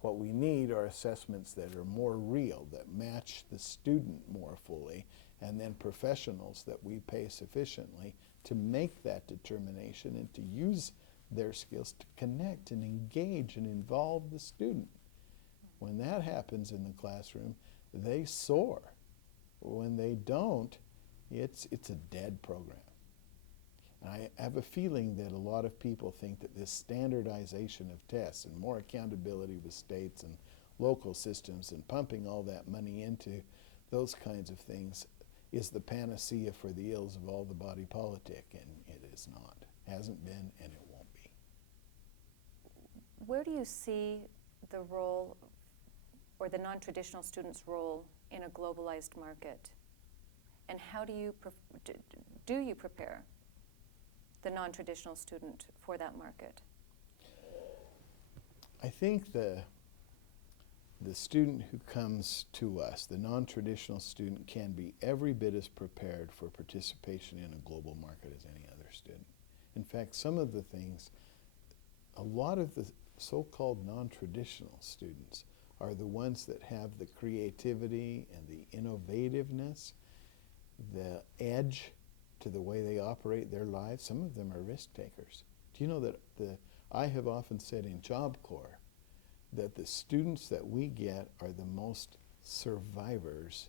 What we need are assessments that are more real, that match the student more fully, and then professionals that we pay sufficiently to make that determination and to use their skills to connect and engage and involve the student. When that happens in the classroom, they soar. When they don't, it's a dead program. I have a feeling that a lot of people think that this standardization of tests and more accountability with states and local systems and pumping all that money into those kinds of things is the panacea for the ills of all the body politic, and it is not. Hasn't been, and it won't be. Where do you see the role or the non-traditional student's role in a globalized market? And how do you prepare the non-traditional student for that market? I think the student who comes to us, the non-traditional student, can be every bit as prepared for participation in a global market as any other student. In fact, some of the things, a lot of the so-called non-traditional students are the ones that have the creativity and the innovativeness, the edge to the way they operate their lives. Some of them are risk takers. Do you know that I have often said in Job Corps that the students that we get are the most survivors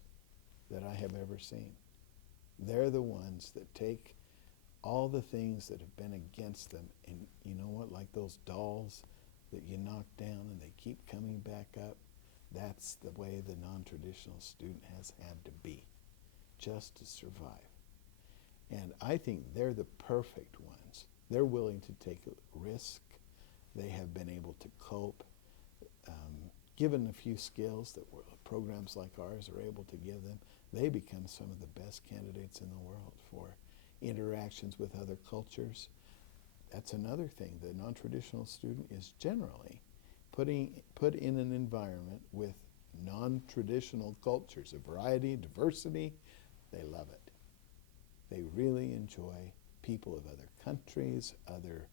that I have ever seen. They're the ones that take all the things that have been against them, and you know what, like those dolls that you knock down and they keep coming back up, that's the way the non-traditional student has had to be, just to survive. And I think they're the perfect ones. They're willing to take a risk. They have been able to cope. Given a few skills that programs like ours are able to give them, they become some of the best candidates in the world for interactions with other cultures. That's another thing. The non-traditional student is generally put in an environment with non-traditional cultures, a variety, diversity. They love it. They really enjoy people of other countries, other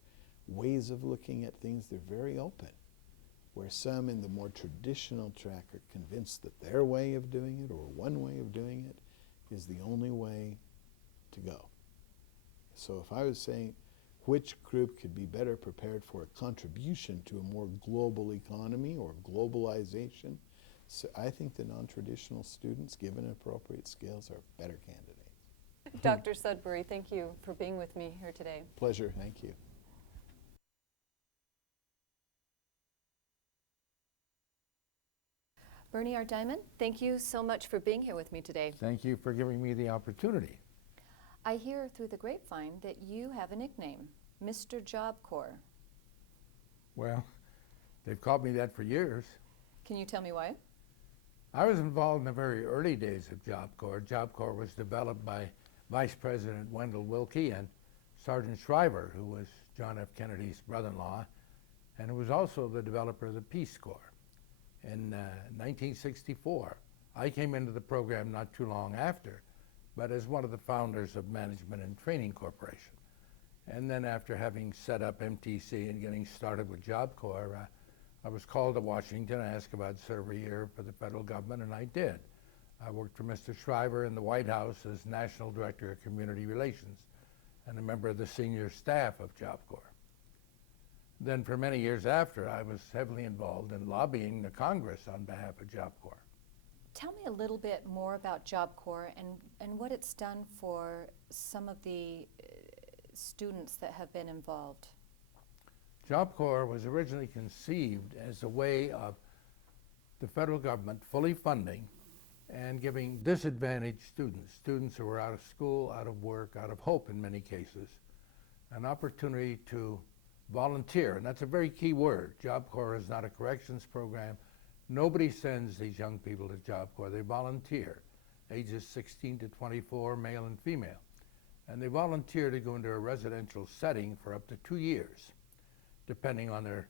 ways of looking at things. They're very open. Where some in the more traditional track are convinced that their way of doing it, or one way of doing it, is the only way to go. So if I was saying which group could be better prepared for a contribution to a more global economy or globalization, so I think the non-traditional students, given appropriate skills, are better candidates. Dr. Sudbury, thank you for being with me here today. Pleasure, thank you. Bernie R. Diamond, thank you so much for being here with me today. Thank you for giving me the opportunity. I hear through the grapevine that you have a nickname, Mr. Job Corps. Well, they've called me that for years. Can you tell me why? I was involved in the very early days of Job Corps. Job Corps was developed by Vice President Wendell Willkie and Sergeant Shriver, who was John F. Kennedy's brother-in-law, and who was also the developer of the Peace Corps. In 1964, I came into the program not too long after, but as one of the founders of Management and Training Corporation. And then after having set up MTC and getting started with Job Corps, I was called to Washington and asked about serve a year for the federal government, and I did. I worked for Mr. Shriver in the White House as National Director of Community Relations and a member of the senior staff of Job Corps. Then for many years after, I was heavily involved in lobbying the Congress on behalf of Job Corps. Tell me a little bit more about Job Corps and what it's done for some of the students that have been involved. Job Corps was originally conceived as a way of the federal government fully funding and giving disadvantaged students, students who were out of school, out of work, out of hope in many cases, an opportunity to volunteer, and that's a very key word. Job Corps is not a corrections program. Nobody sends these young people to Job Corps. They volunteer, ages 16 to 24, male and female. And they volunteer to go into a residential setting for up to 2 years, depending on their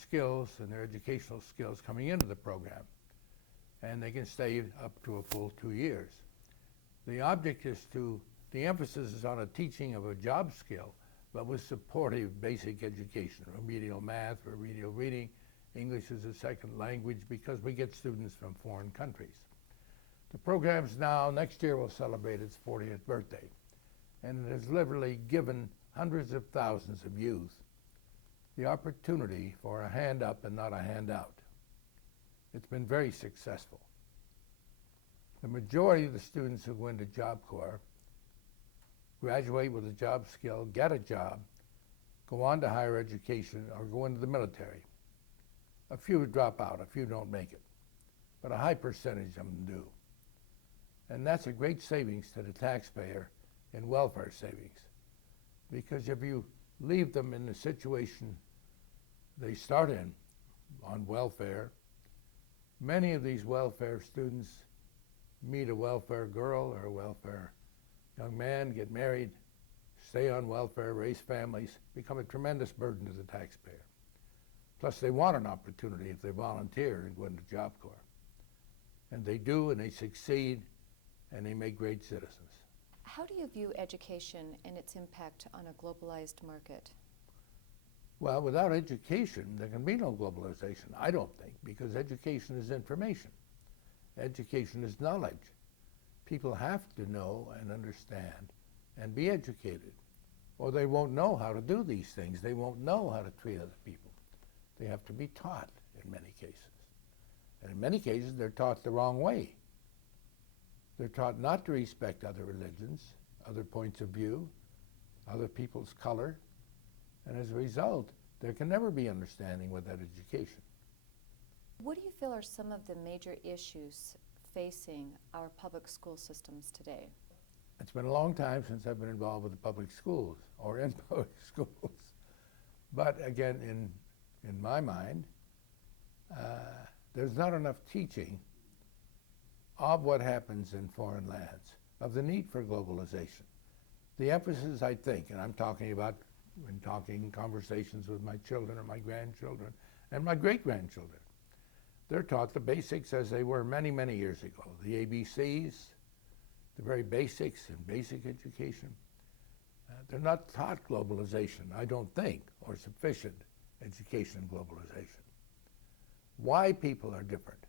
skills and their educational skills coming into the program. And they can stay up to a full 2 years. The object is the emphasis is on a teaching of a job skill, but with supportive basic education, remedial math, remedial reading, English as a second language, because we get students from foreign countries. The program's now, next year will celebrate its 40th birthday, and it has literally given hundreds of thousands of youth the opportunity for a hand up and not a handout. It's been very successful. The majority of the students who go into Job Corps graduate with a job skill, get a job, go on to higher education, or go into the military. A few drop out, a few don't make it, but a high percentage of them do. And that's a great savings to the taxpayer in welfare savings, because if you leave them in the situation they start in on welfare, many of these welfare students meet a welfare girl or a welfare young man, get married, stay on welfare, raise families, become a tremendous burden to the taxpayer. Plus, they want an opportunity if they volunteer and go into Job Corps. And they do, and they succeed, and they make great citizens. How do you view education and its impact on a globalized market? Well, without education, there can be no globalization, I don't think, because education is information. Education is knowledge. People have to know and understand and be educated, or they won't know how to do these things. They won't know how to treat other people. They have to be taught in many cases. And in many cases, they're taught the wrong way. They're taught not to respect other religions, other points of view, other people's color, and as a result, there can never be understanding without education. What do you feel are some of the major issues facing our public school systems today? It's been a long time since I've been involved with the public schools or in public schools. But again, in my mind, there's not enough teaching of what happens in foreign lands, of the need for globalization. The emphasis, I think, and I'm talking about when talking in conversations with my children or my grandchildren and my great-grandchildren, they're taught the basics as they were many, many years ago. The ABCs, the very basics in basic education. They're not taught globalization, I don't think, or sufficient education in globalization. Why people are different,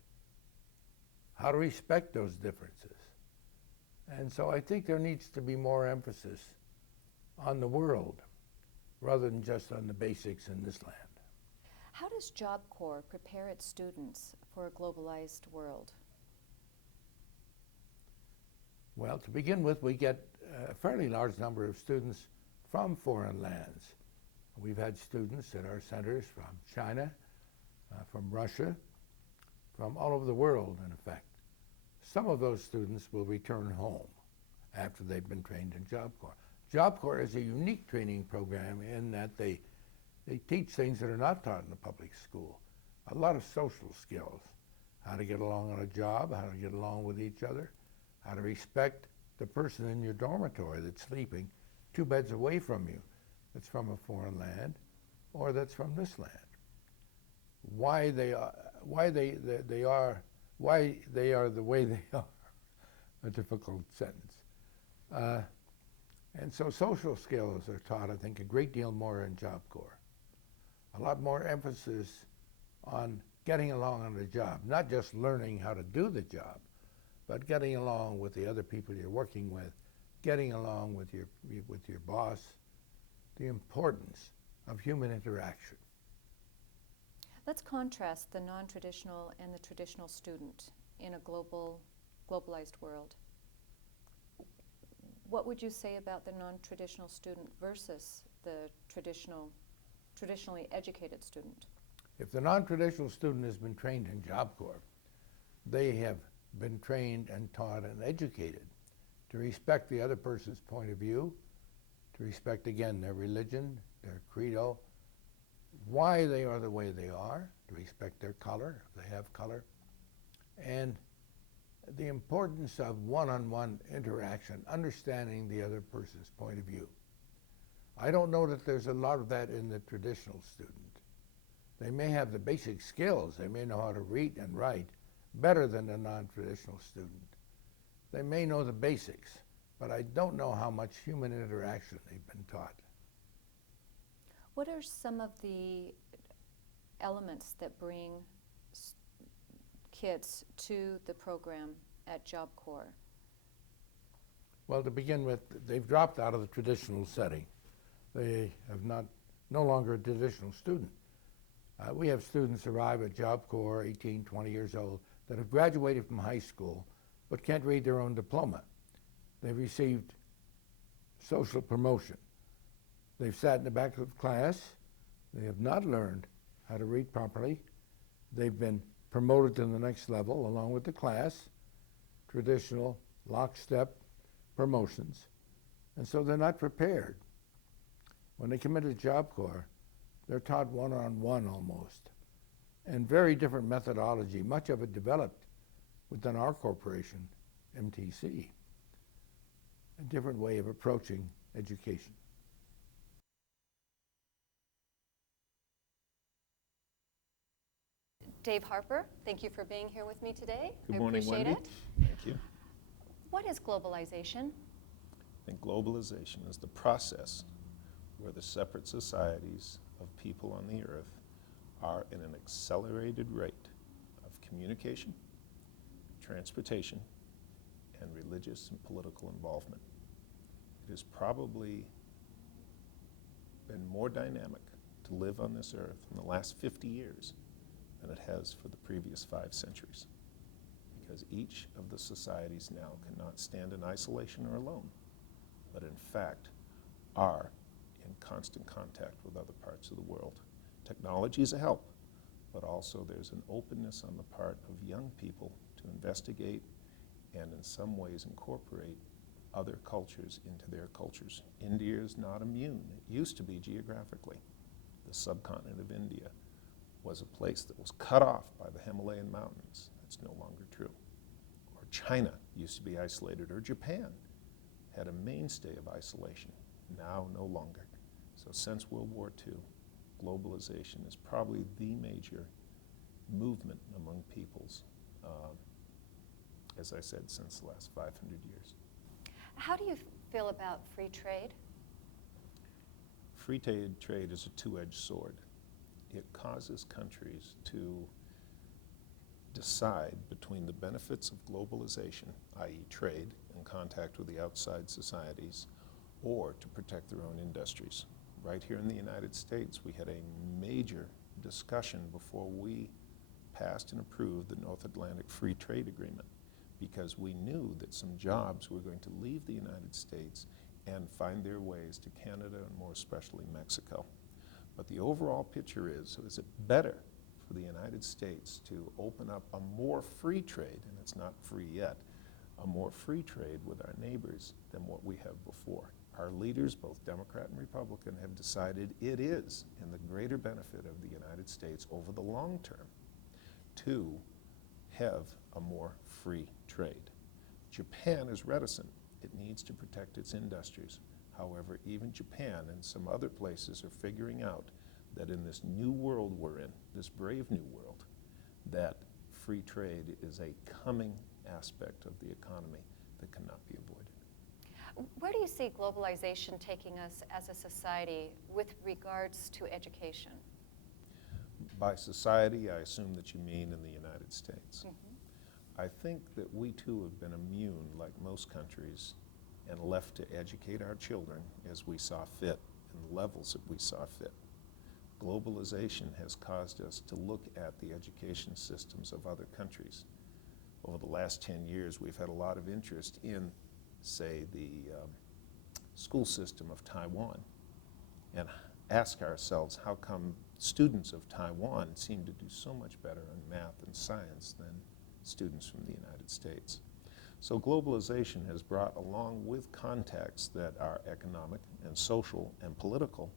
how to respect those differences. And so I think there needs to be more emphasis on the world rather than just on the basics in this land. How does Job Corps prepare its students for a globalized world? Well, to begin with, we get a fairly large number of students from foreign lands. We've had students at our centers from China, from Russia, from all over the world, in effect. Some of those students will return home after they've been trained in Job Corps. Job Corps is a unique training program in that they teach things that are not taught in the public school. A lot of social skills, how to get along on a job, how to get along with each other, how to respect the person in your dormitory that's sleeping 2 beds away from you, that's from a foreign land or that's from this land. Why they are the way they are, a difficult sentence. And so social skills are taught, I think, a great deal more in Job Corps. A lot more emphasis on getting along on the job, not just learning how to do the job, but getting along with the other people you're working with, getting along with your boss, the importance of human interaction. Let's contrast the non-traditional and the traditional student in a globalized world. What would you say about the non-traditional student versus the traditionally educated student? If the non-traditional student has been trained in Job Corps, they have been trained and taught and educated to respect the other person's point of view, to respect, again, their religion, their credo, why they are the way they are, to respect their color, if they have color, and the importance of one-on-one interaction, understanding the other person's point of view. I don't know that there's a lot of that in the traditional student. They may have the basic skills. They may know how to read and write better than the non-traditional student. They may know the basics, but I don't know how much human interaction they've been taught. What are some of the elements that bring kids to the program at Job Corps? Well, to begin with, they've dropped out of the traditional setting. They have no longer a traditional student. We have students arrive at Job Corps, 18, 20 years old, that have graduated from high school but can't read their own diploma. They've received social promotion. They've sat in the back of class. They have not learned how to read properly. They've been promoted to the next level along with the class, traditional lockstep promotions, and so they're not prepared. When they come into Job Corps, they're taught one-on-one almost, and very different methodology, much of it developed within our corporation, MTC, a different way of approaching education. Dave Harper, thank you for being here with me today. Good morning, I appreciate Wendy. it. Thank you. What is globalization? I think globalization is the process where the separate societies of people on the earth are in an accelerated rate of communication, transportation, and religious and political involvement. It has probably been more dynamic to live on this earth in the last 50 years than it has for the previous 5 centuries, because each of the societies now cannot stand in isolation or alone, but in fact are in constant contact with other parts of the world. Technology is a help, but also there's an openness on the part of young people to investigate and in some ways incorporate other cultures into their cultures. India is not immune. It used to be geographically. The subcontinent of India was a place that was cut off by the Himalayan mountains. That's no longer true. Or China used to be isolated, or Japan had a mainstay of isolation, now no longer. So since World War II, globalization is probably the major movement among peoples, as I said, since the last 500 years. How do you feel about free trade? Free trade is a two-edged sword. It causes countries to decide between the benefits of globalization, i.e. trade and contact with the outside societies, or to protect their own industries. Right here in the United States, we had a major discussion before we passed and approved the North Atlantic Free Trade Agreement, because we knew that some jobs were going to leave the United States and find their ways to Canada and more especially Mexico. But the overall picture is it better for the United States to open up a more free trade, and it's not free yet, a more free trade with our neighbors than what we have before. Our leaders, both Democrat and Republican, have decided it is in the greater benefit of the United States over the long term to have a more free trade. Japan is reticent. It needs to protect its industries. However, even Japan and some other places are figuring out that in this new world we're in, this brave new world, that free trade is a coming aspect of the economy that cannot be avoided. Where do you see globalization taking us as a society with regards to education? By society, I assume that you mean in the United States. Mm-hmm. I think that we too have been immune, like most countries, and left to educate our children as we saw fit and the levels that we saw fit. Globalization has caused us to look at the education systems of other countries. Over the last 10 years, we've had a lot of interest in, say, the school system of Taiwan, and ask ourselves how come students of Taiwan seem to do so much better in math and science than students from the United States. So globalization has brought along with contexts that are economic and social and political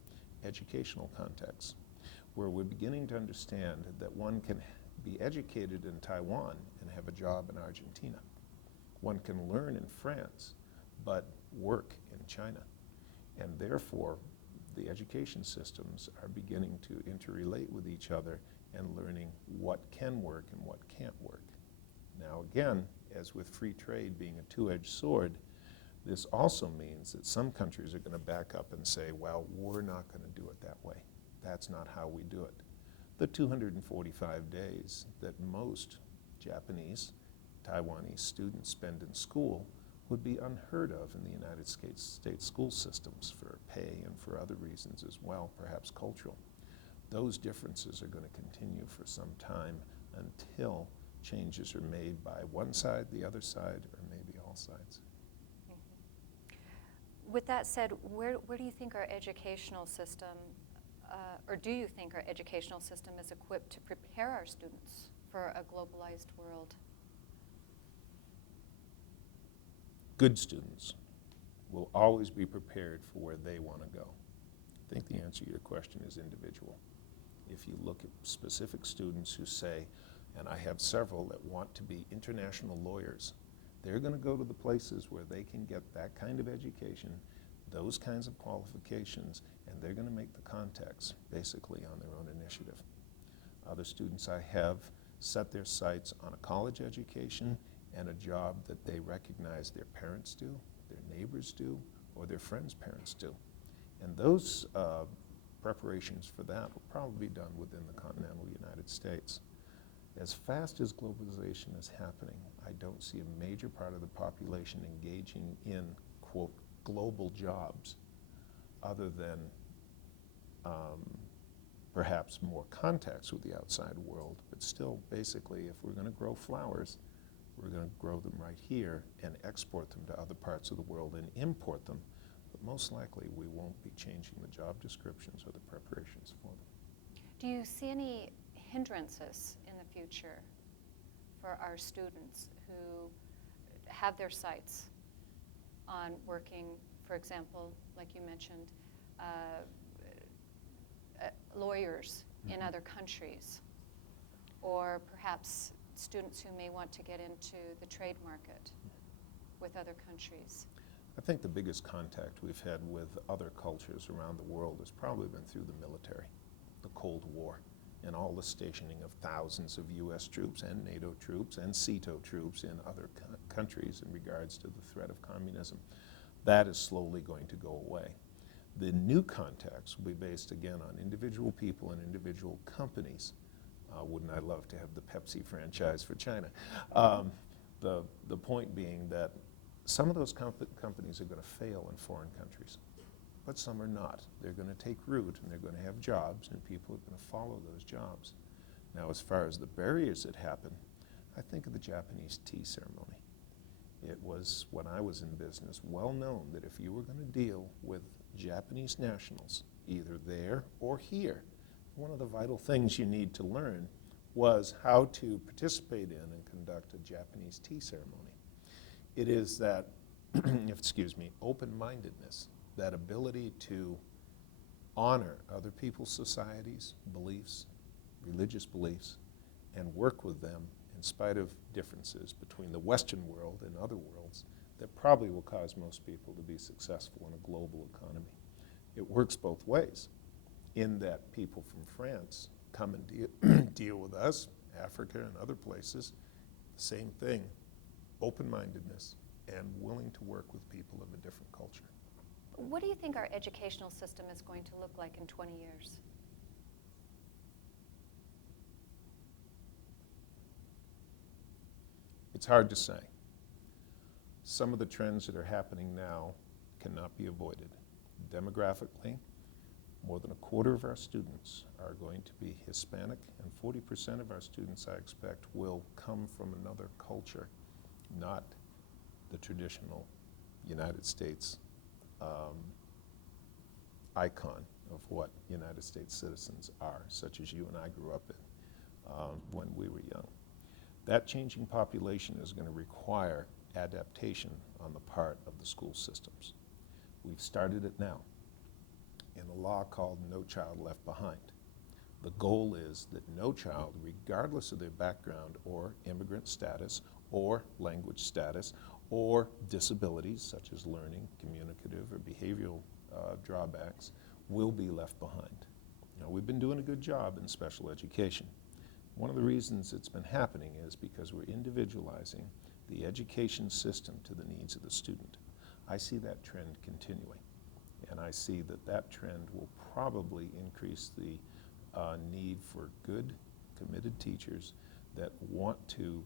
educational contexts, where we're beginning to understand that one can be educated in Taiwan and have a job in Argentina. One can learn in France, but work in China. And therefore, the education systems are beginning to interrelate with each other and learning what can work and what can't work. Now again, as with free trade being a two-edged sword, this also means that some countries are going to back up and say, well, we're not going to do it that way. That's not how we do it. The 245 days that most Japanese, Taiwanese students spend in school would be unheard of in the United States school systems for pay and for other reasons as well, perhaps cultural. Those differences are going to continue for some time until changes are made by one side, the other side, or maybe all sides. With that said, where do you think our educational system, or do you think our educational system is equipped to prepare our students for a globalized world? Good students will always be prepared for where they want to go. I think the answer to your question is individual. If you look at specific students who say, and I have several that want to be international lawyers, they're going to go to the places where they can get that kind of education, those kinds of qualifications, and they're going to make the contacts basically on their own initiative. Other students I have set their sights on a college education and a job that they recognize their parents do, their neighbors do, or their friends' parents do. And those preparations for that will probably be done within the continental United States. As fast as globalization is happening, I don't see a major part of the population engaging in, quote, global jobs other than perhaps more contacts with the outside world. But still, basically, if we're going to grow flowers, we're going to grow them right here and export them to other parts of the world and import them. But most likely, we won't be changing the job descriptions or the preparations for them. Do you see any hindrances in the future for our students who have their sights on working, for example, like you mentioned, lawyers in other countries, or perhaps students who may want to get into the trade market with other countries? I think the biggest contact we've had with other cultures around the world has probably been through the military, the Cold War, and all the stationing of thousands of U.S. troops and NATO troops and CETO troops in other countries in regards to the threat of communism. That is slowly going to go away. The new contacts will be based again on individual people and individual companies. Wouldn't I love to have the Pepsi franchise for China? The point being that some of those companies are going to fail in foreign countries, but some are not. They're going to take root and they're going to have jobs, and people are going to follow those jobs. Now, as far as the barriers that happen, I think of the Japanese tea ceremony. It was, when I was in business, well known that if you were going to deal with Japanese nationals, either there or here, one of the vital things you need to learn was how to participate in and conduct a Japanese tea ceremony. It is that, excuse me, open-mindedness, that ability to honor other people's societies, beliefs, religious beliefs, and work with them in spite of differences between the Western world and other worlds that probably will cause most people to be successful in a global economy. It works both ways, in that people from France come and deal with us, Africa and other places, same thing, open-mindedness and willing to work with people of a different culture. What do you think our educational system is going to look like in 20 years? It's hard to say. Some of the trends that are happening now cannot be avoided. Demographically, more than a quarter of our students are going to be Hispanic, and 40% of our students, I expect, will come from another culture, not the traditional United States icon of what United States citizens are, such as you and I grew up in when we were young. That changing population is going to require adaptation on the part of the school systems. We've started it now in a law called No Child Left Behind. The goal is that no child, regardless of their background or immigrant status or language status or disabilities such as learning, communicative, or behavioral drawbacks, will be left behind. Now, we've been doing a good job in special education. One of the reasons it's been happening is because we're individualizing the education system to the needs of the student. I see that trend continuing, and I see that that trend will probably increase the need for good, committed teachers that want to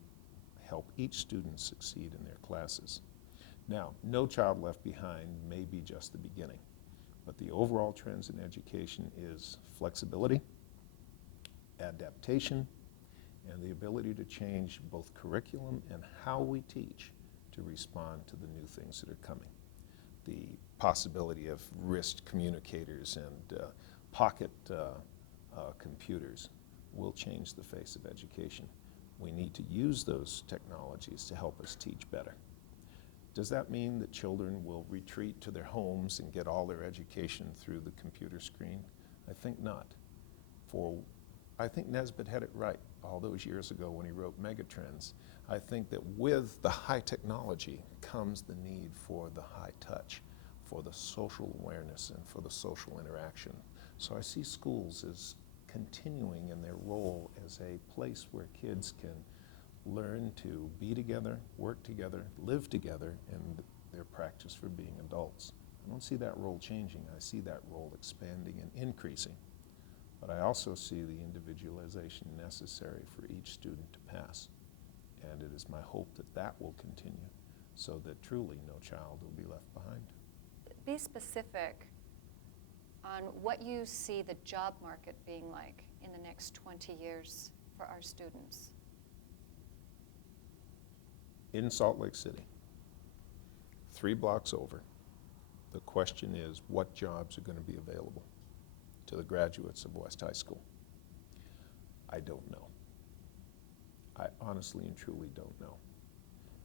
help each student succeed in their classes. Now, No Child Left Behind may be just the beginning, but the overall trends in education is flexibility, adaptation, and the ability to change both curriculum and how we teach to respond to the new things that are coming. The possibility of wrist communicators and pocket computers will change the face of education. We need to use those technologies to help us teach better. Does that mean that children will retreat to their homes and get all their education through the computer screen? I think not. I think Nesbitt had it right all those years ago when he wrote Megatrends. I think that with the high technology comes the need for the high touch, for the social awareness, and for the social interaction. So I see schools as continuing in their role as a place where kids can learn to be together, work together, live together, and their practice for being adults. I don't see that role changing. I see that role expanding and increasing. But I also see the individualization necessary for each student to pass. And it is my hope that that will continue so that truly no child will be left behind. Be specific on what you see the job market being like in the next 20 years for our students. In Salt Lake City, 3 blocks over, the question is what jobs are going to be available to the graduates of West High School. I don't know. I honestly and truly don't know.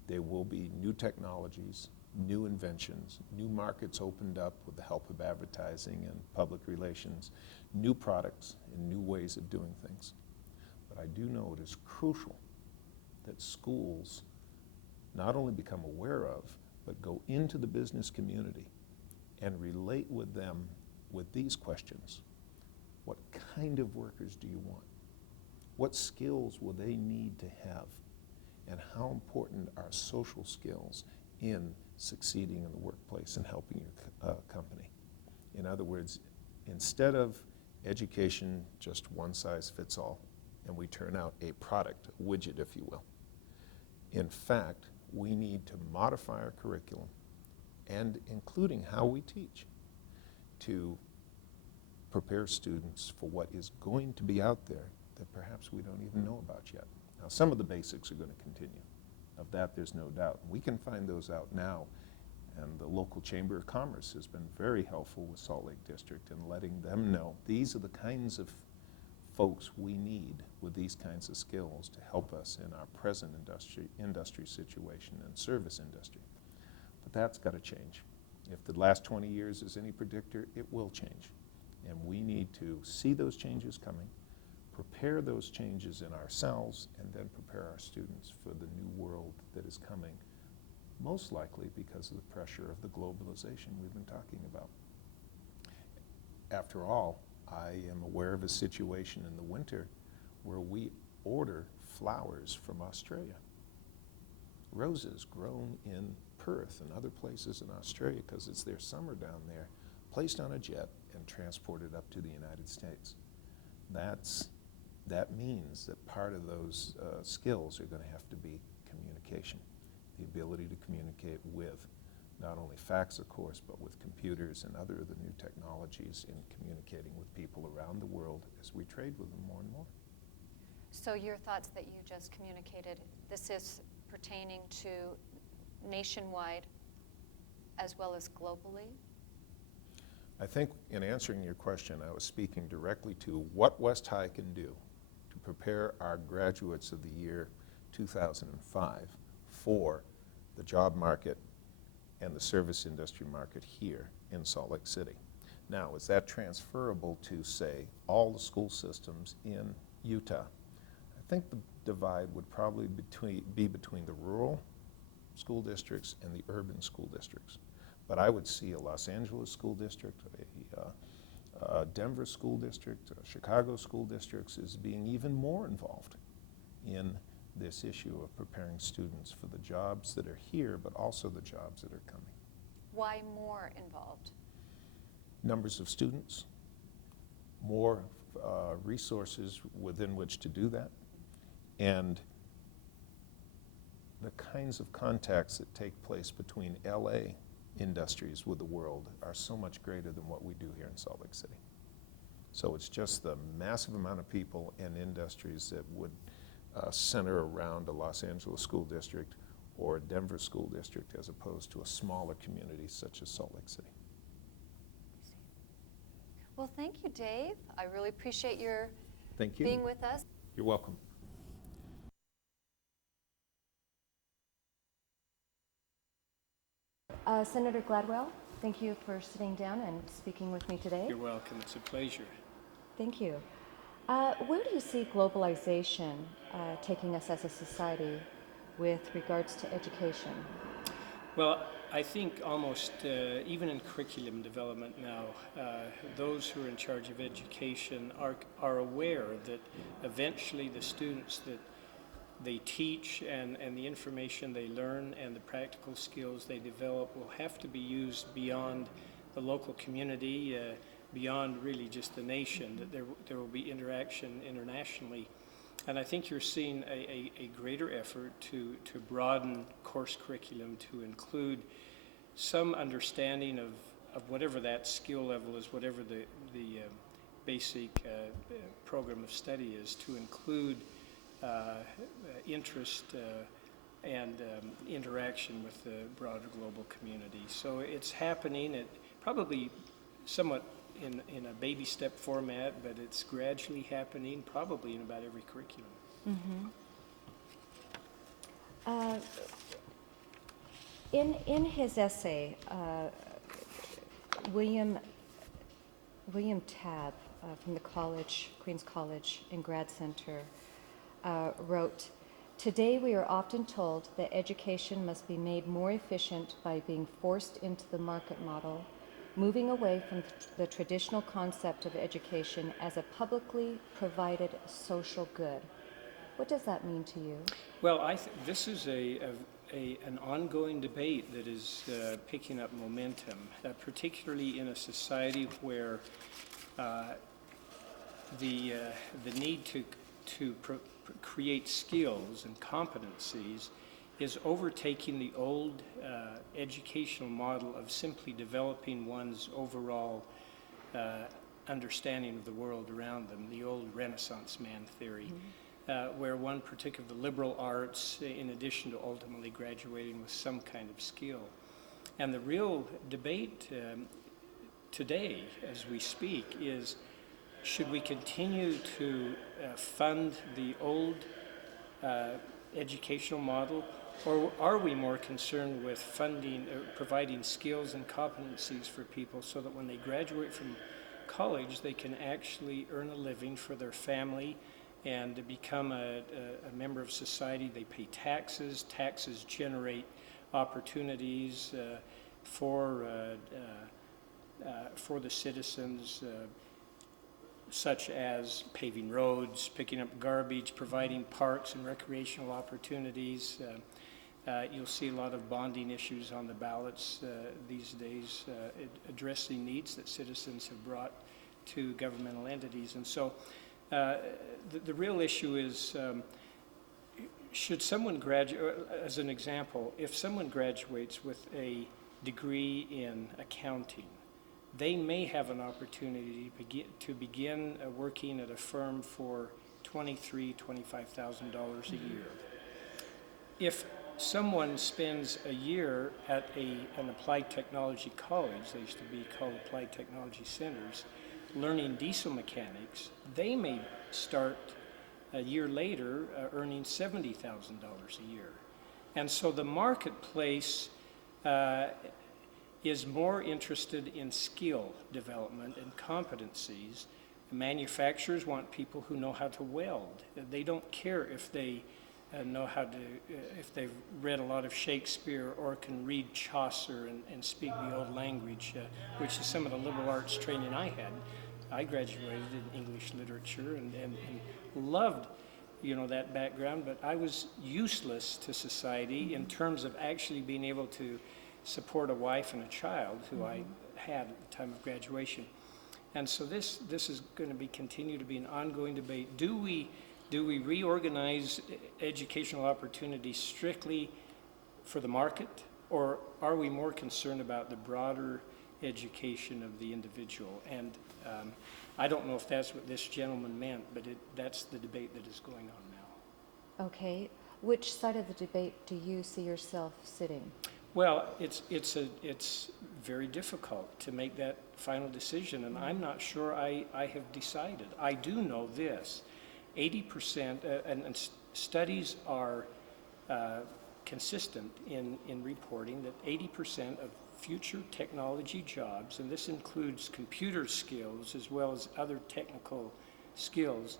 There will be new technologies, new inventions, new markets opened up with the help of advertising and public relations, new products and new ways of doing things. But I do know it is crucial that schools not only become aware of, but go into the business community and relate with them with these questions. What kind of workers do you want? What skills will they need to have? And how important are social skills in succeeding in the workplace and helping your company? In other words, instead of education just one size fits all, and we turn out a product, a widget, if you will. In fact, we need to modify our curriculum, and including how we teach, to prepare students for what is going to be out there that perhaps we don't even know about yet. Now, some of the basics are going to continue. Of that, there's no doubt. We can find those out now, and the local Chamber of Commerce has been very helpful with Salt Lake District in letting them know these are the kinds of folks we need with these kinds of skills to help us in our present industry situation and service industry. But that's got to change. If the last 20 years is any predictor, it will change. And we need to see those changes coming, prepare those changes in ourselves, and then prepare our students for the new world that is coming, most likely because of the pressure of the globalization we've been talking about. After all, I am aware of a situation in the winter where we order flowers from Australia. Roses grown in Perth and other places in Australia because it's their summer down there, placed on a jet and transported up to the United States. That means that part of those skills are going to have to be communication, the ability to communicate with not only facts, of course, but with computers and other of the new technologies in communicating with people around the world as we trade with them more and more. So your thoughts that you just communicated, this is pertaining to nationwide as well as globally? I think in answering your question, I was speaking directly to what West High can do to prepare our graduates of the year 2005 for the job market and the service industry market here in Salt Lake City. Now, is that transferable to, say, all the school systems in Utah? I think the divide would probably be between the rural school districts and the urban school districts. But I would see a Los Angeles school district, a Denver school district, Chicago school districts as being even more involved in this issue of preparing students for the jobs that are here, but also the jobs that are coming. Why more involved? Numbers of students, more resources within which to do that, and the kinds of contacts that take place between LA industries with the world are so much greater than what we do here in Salt Lake City. So it's just the massive amount of people and industries that would center around a Los Angeles school district or a Denver school district as opposed to a smaller community such as Salt Lake City. Well, thank you, Dave. I really appreciate your Thank you. being with us. You're welcome. Senator Gladwell, thank you for sitting down and speaking with me today. You're welcome. It's a pleasure. Thank you. Where do you see globalization taking us as a society with regards to education? Well, I think almost even in curriculum development now, those who are in charge of education are aware that eventually the students that they teach and the information they learn and the practical skills they develop will have to be used beyond the local community, beyond really just the nation, that there will be interaction internationally. And I think you're seeing a greater effort to broaden course curriculum to include some understanding of whatever that skill level is, whatever the basic program of study is, to include interest and interaction with the broader global community. So it's happening, it probably somewhat in a baby step format, but it's gradually happening probably in about every curriculum. Mm-hmm. In his essay, William Tabb from the Queens College and Grad Center wrote, "Today we are often told that education must be made more efficient by being forced into the market model, moving away from the traditional concept of education as a publicly provided social good." What does that mean to you? Well, this is an ongoing debate that is picking up momentum, particularly in a society where the need to create skills and competencies is overtaking the old educational model of simply developing one's overall understanding of the world around them, the old Renaissance man theory, where one partook of the liberal arts in addition to ultimately graduating with some kind of skill. And the real debate today, as we speak, is should we continue to fund the old educational model, or are we more concerned with funding, providing skills and competencies for people so that when they graduate from college, they can actually earn a living for their family and to become a member of society? They pay taxes. Taxes generate opportunities for the citizens, such as paving roads, picking up garbage, providing parks and recreational opportunities. You'll see a lot of bonding issues on the ballots these days, addressing needs that citizens have brought to governmental entities. And so the real issue is, should someone graduate, as an example, if someone graduates with a degree in accounting, they may have an opportunity to begin working at a firm for $23,000, $25,000 a year. If someone spends a year at an applied technology college, they used to be called applied technology centers, learning diesel mechanics, they may start a year later earning $70,000 a year. And so the marketplace is more interested in skill development and competencies. Manufacturers want people who know how to weld. They don't care if they know how to, if they've read a lot of Shakespeare or can read Chaucer and speak the old language, which is some of the liberal arts training I had. I graduated in English literature and loved, you know, that background, but I was useless to society in terms of actually being able to support a wife and a child who I had at the time of graduation. And so this is going to continue to be an ongoing debate. Do we reorganize educational opportunities strictly for the market, or are we more concerned about the broader education of the individual? And I don't know if that's what this gentleman meant, but that's the debate that is going on now. Okay. Which side of the debate do you see yourself sitting? Well, it's very difficult to make that final decision, and I'm not sure I have decided. I do know this: 80%, and studies are consistent in reporting that 80% of future technology jobs, and this includes computer skills as well as other technical skills,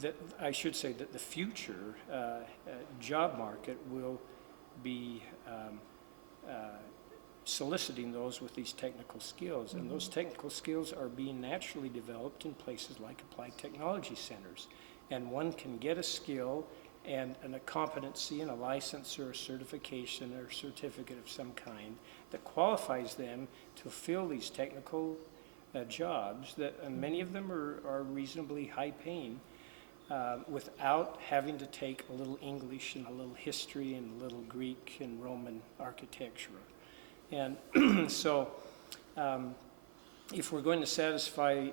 that I should say that the future job market will be soliciting those with these technical skills. And those technical skills are being naturally developed in places like applied technology centers. And one can get a skill and a competency and a license or a certification or certificate of some kind that qualifies them to fill these technical jobs that, and many of them are reasonably high paying, without having to take a little English and a little history and a little Greek and Roman architecture. And so if we're going to satisfy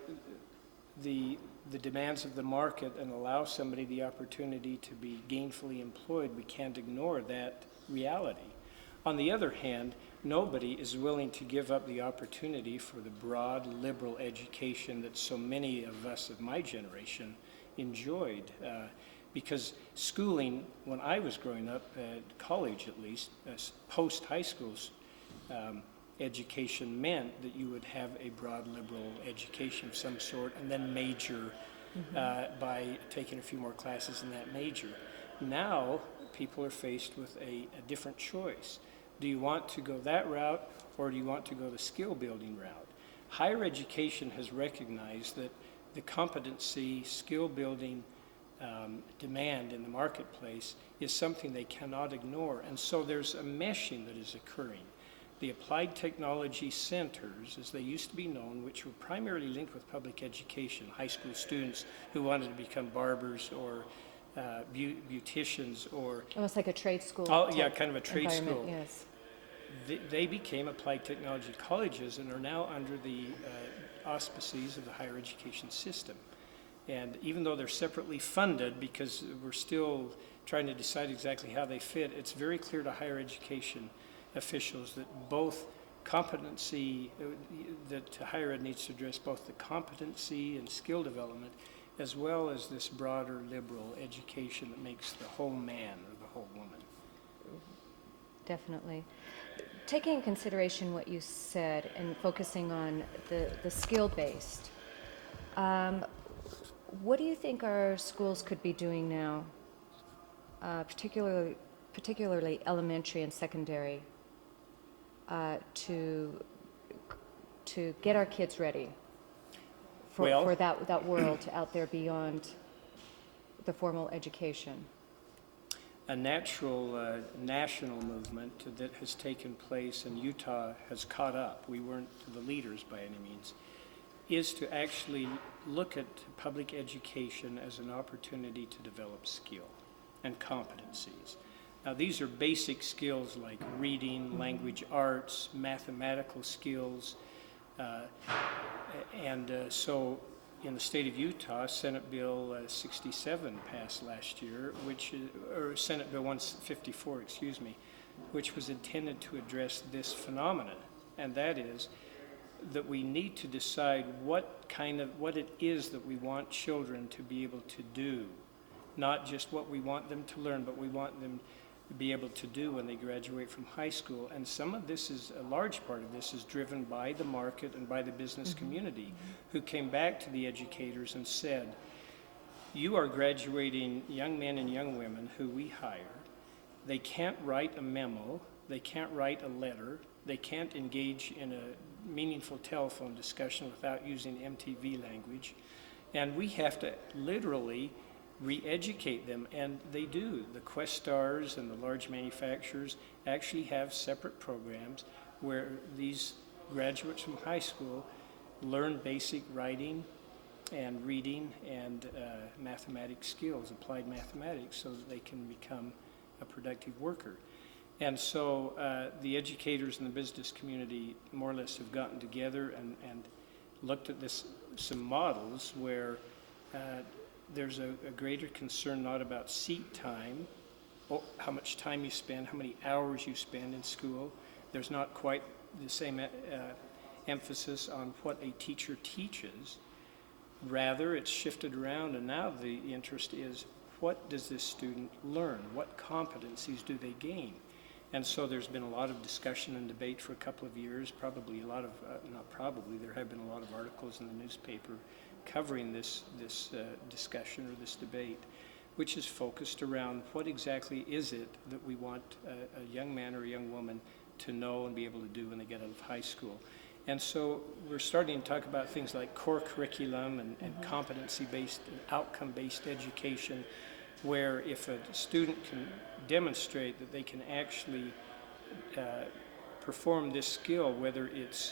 the demands of the market and allow somebody the opportunity to be gainfully employed, we can't ignore that reality. On the other hand, nobody is willing to give up the opportunity for the broad liberal education that so many of us of my generation enjoyed, because schooling, when I was growing up, college at least, post-high school's education meant that you would have a broad liberal education of some sort and then major by taking a few more classes in that major. Now, people are faced with a different choice. Do you want to go that route, or do you want to go the skill building route? Higher education has recognized that the competency, skill building demand in the marketplace is something they cannot ignore. And so there's a meshing that is occurring. The applied technology centers, as they used to be known, which were primarily linked with public education, high school students who wanted to become barbers or beauticians or... Almost like a trade school. Oh, yeah, kind of a trade school. Yes. They became applied technology colleges and are now under the auspices of the higher education system. And even though they're separately funded, because we're still trying to decide exactly how they fit, it's very clear to higher education officials that both competency, that higher ed needs to address both the competency and skill development, as well as this broader liberal education that makes the whole man or the whole woman. Definitely. Taking in consideration what you said and focusing on the skill-based, what do you think our schools could be doing now, particularly elementary and secondary, to get our kids ready for that world out there beyond the formal education? A natural national movement that has taken place, and Utah has caught up, we weren't the leaders by any means, is to actually look at public education as an opportunity to develop skill and competencies. Now, these are basic skills like reading, language arts, mathematical skills, so in the state of Utah, Senate Bill 67 passed last year, or Senate Bill 154, excuse me, which was intended to address this phenomenon, and that is that we need to decide what it is that we want children to be able to do, not just what we want them to learn, but we want them to be able to do when they graduate from high school. And some of this is, a large part of this is driven by the market and by the business community, who came back to the educators and said, you are graduating young men and young women who we hire. They can't write a memo, they can't write a letter, they can't engage in a meaningful telephone discussion without using MTV language, and we have to literally re-educate them, and they do. The Quest Stars and the large manufacturers actually have separate programs where these graduates from high school learn basic writing and reading and mathematics skills, applied mathematics, so that they can become a productive worker. And so the educators in the business community more or less have gotten together and looked at some models where there's a greater concern not about seat time, or how much time you spend, how many hours you spend in school. There's not quite the same emphasis on what a teacher teaches. Rather, it's shifted around, and now the interest is, what does this student learn? What competencies do they gain? And so there's been a lot of discussion and debate for a couple of years, there have been a lot of articles in the newspaper covering this discussion or this debate, which is focused around what exactly is it that we want a young man or a young woman to know and be able to do when they get out of high school. And so we're starting to talk about things like core curriculum and competency-based and outcome-based education, where if a student can demonstrate that they can actually perform this skill, whether it's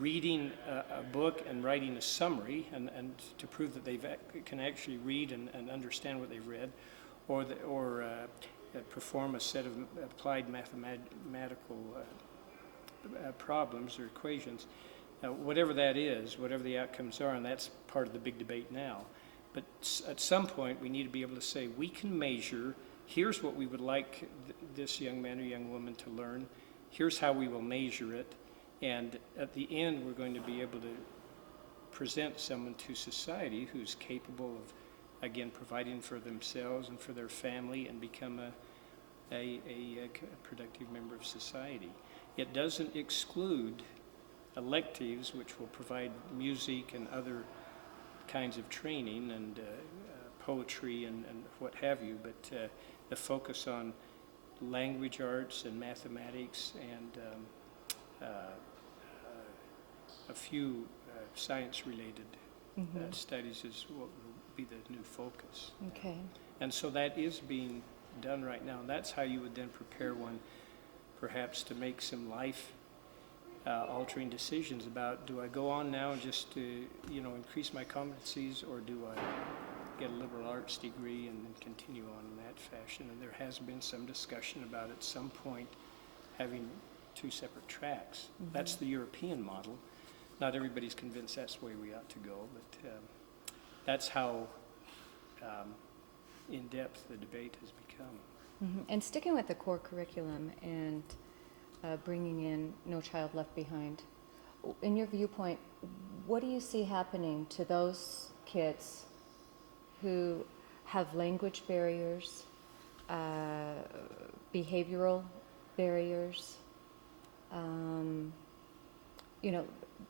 reading a book and writing a summary and to prove that they can actually read and understand what they've read, or perform a set of applied mathematical problems or equations, whatever that is, whatever the outcomes are, and that's part of the big debate now. But at some point we need to be able to say, we can measure, here's what we would like this young man or young woman to learn, here's how we will measure it, and at the end we're going to be able to present someone to society who's capable of, again, providing for themselves and for their family and become a productive member of society. It doesn't exclude electives, which will provide music and other kinds of training and poetry and what have you, but the focus on language arts and mathematics and a few science-related studies is what will be the new focus. Okay. And so that is being done right now, and that's how you would then prepare one perhaps to make some life-altering decisions about, do I go on now just to, increase my competencies, or do I get a liberal arts degree and then continue on in that fashion? And there has been some discussion about at some point having two separate tracks. That's the European model. Not everybody's convinced that's the way we ought to go, but that's how in-depth the debate has become. And sticking with the core curriculum and bringing in No Child Left Behind. In your viewpoint, what do you see happening to those kids who have language barriers, behavioral barriers,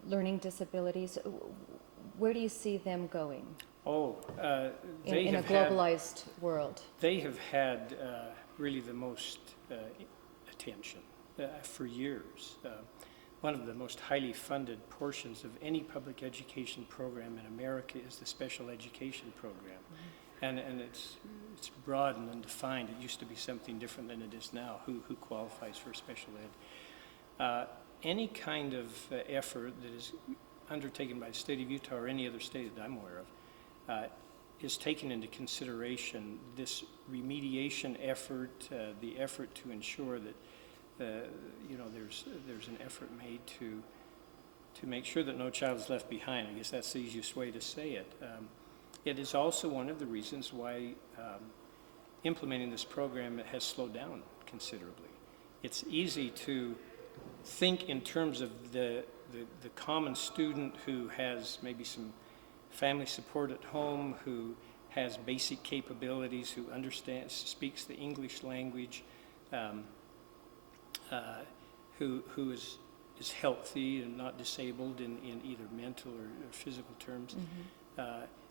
learning disabilities? Where do you see them going Oh, in a globalized world? They have had really the most attention for years. One of the most highly funded portions of any public education program in America is the special education program. And it's broad and undefined. It used to be something different than it is now. Who qualifies for special ed? Any kind of effort that is undertaken by the state of Utah or any other state that I'm aware of is taken into consideration. This remediation effort, the effort to ensure that there's an effort made to make sure that no child is left behind. I guess that's the easiest way to say it. It is also one of the reasons why implementing this program has slowed down considerably. It's easy to think in terms of the common student who has maybe some family support at home, who has basic capabilities, who speaks the English language, who is healthy and not disabled in either mental or physical terms.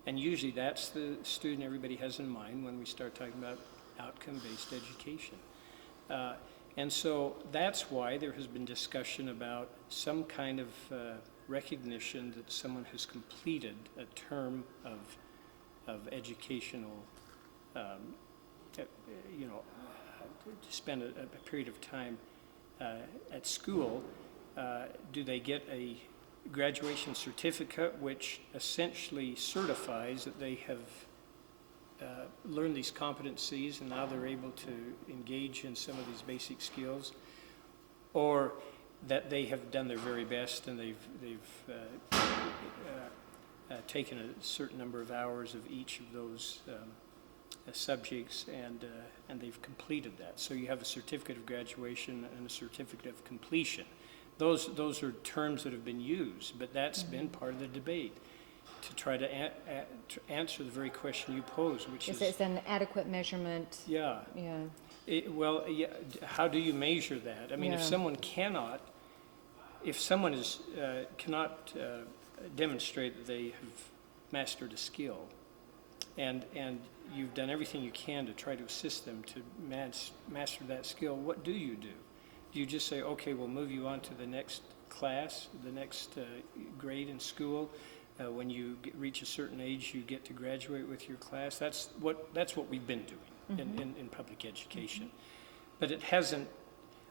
And usually that's the student everybody has in mind when we start talking about outcome-based education. And so that's why there has been discussion about some kind of recognition that someone has completed a term of educational, to spend a period of time at school. Do they get a graduation certificate which essentially certifies that they have learned these competencies and now they're able to engage in some of these basic skills, or that they have done their very best and they've taken a certain number of hours of each of those subjects and they've completed that. So you have a certificate of graduation and a certificate of completion. Those are terms that have been used, but that's been part of the debate to try to answer the very question you posed, which is an adequate measurement? Yeah. Yeah. How do you measure that? I mean, if someone cannot demonstrate that they have mastered a skill, and you've done everything you can to try to assist them to master that skill, what do you do? Do you just say, okay, we'll move you on to the next class, the next grade in school? When you reach a certain age, you get to graduate with your class. That's what we've been doing in public education. But it hasn't.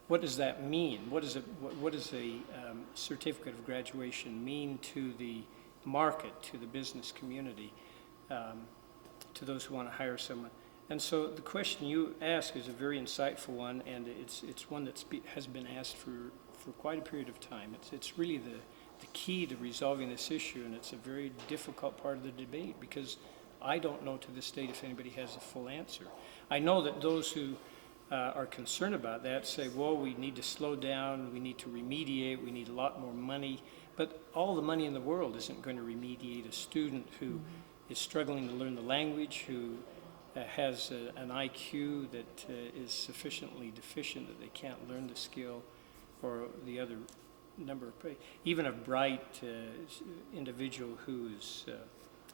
What does that mean? What does a certificate of graduation mean to the market, to the business community, to those who want to hire someone? And so the question you ask is a very insightful one, and it's one that has been asked for quite a period of time. It's really the key to resolving this issue, and it's a very difficult part of the debate because I don't know to this date if anybody has a full answer. I know that those who are concerned about that say, well, we need to slow down, we need to remediate, we need a lot more money, but all the money in the world isn't going to remediate a student who is struggling to learn the language, who has an IQ that is sufficiently deficient that they can't learn the skill, or the other number of, even a bright individual who's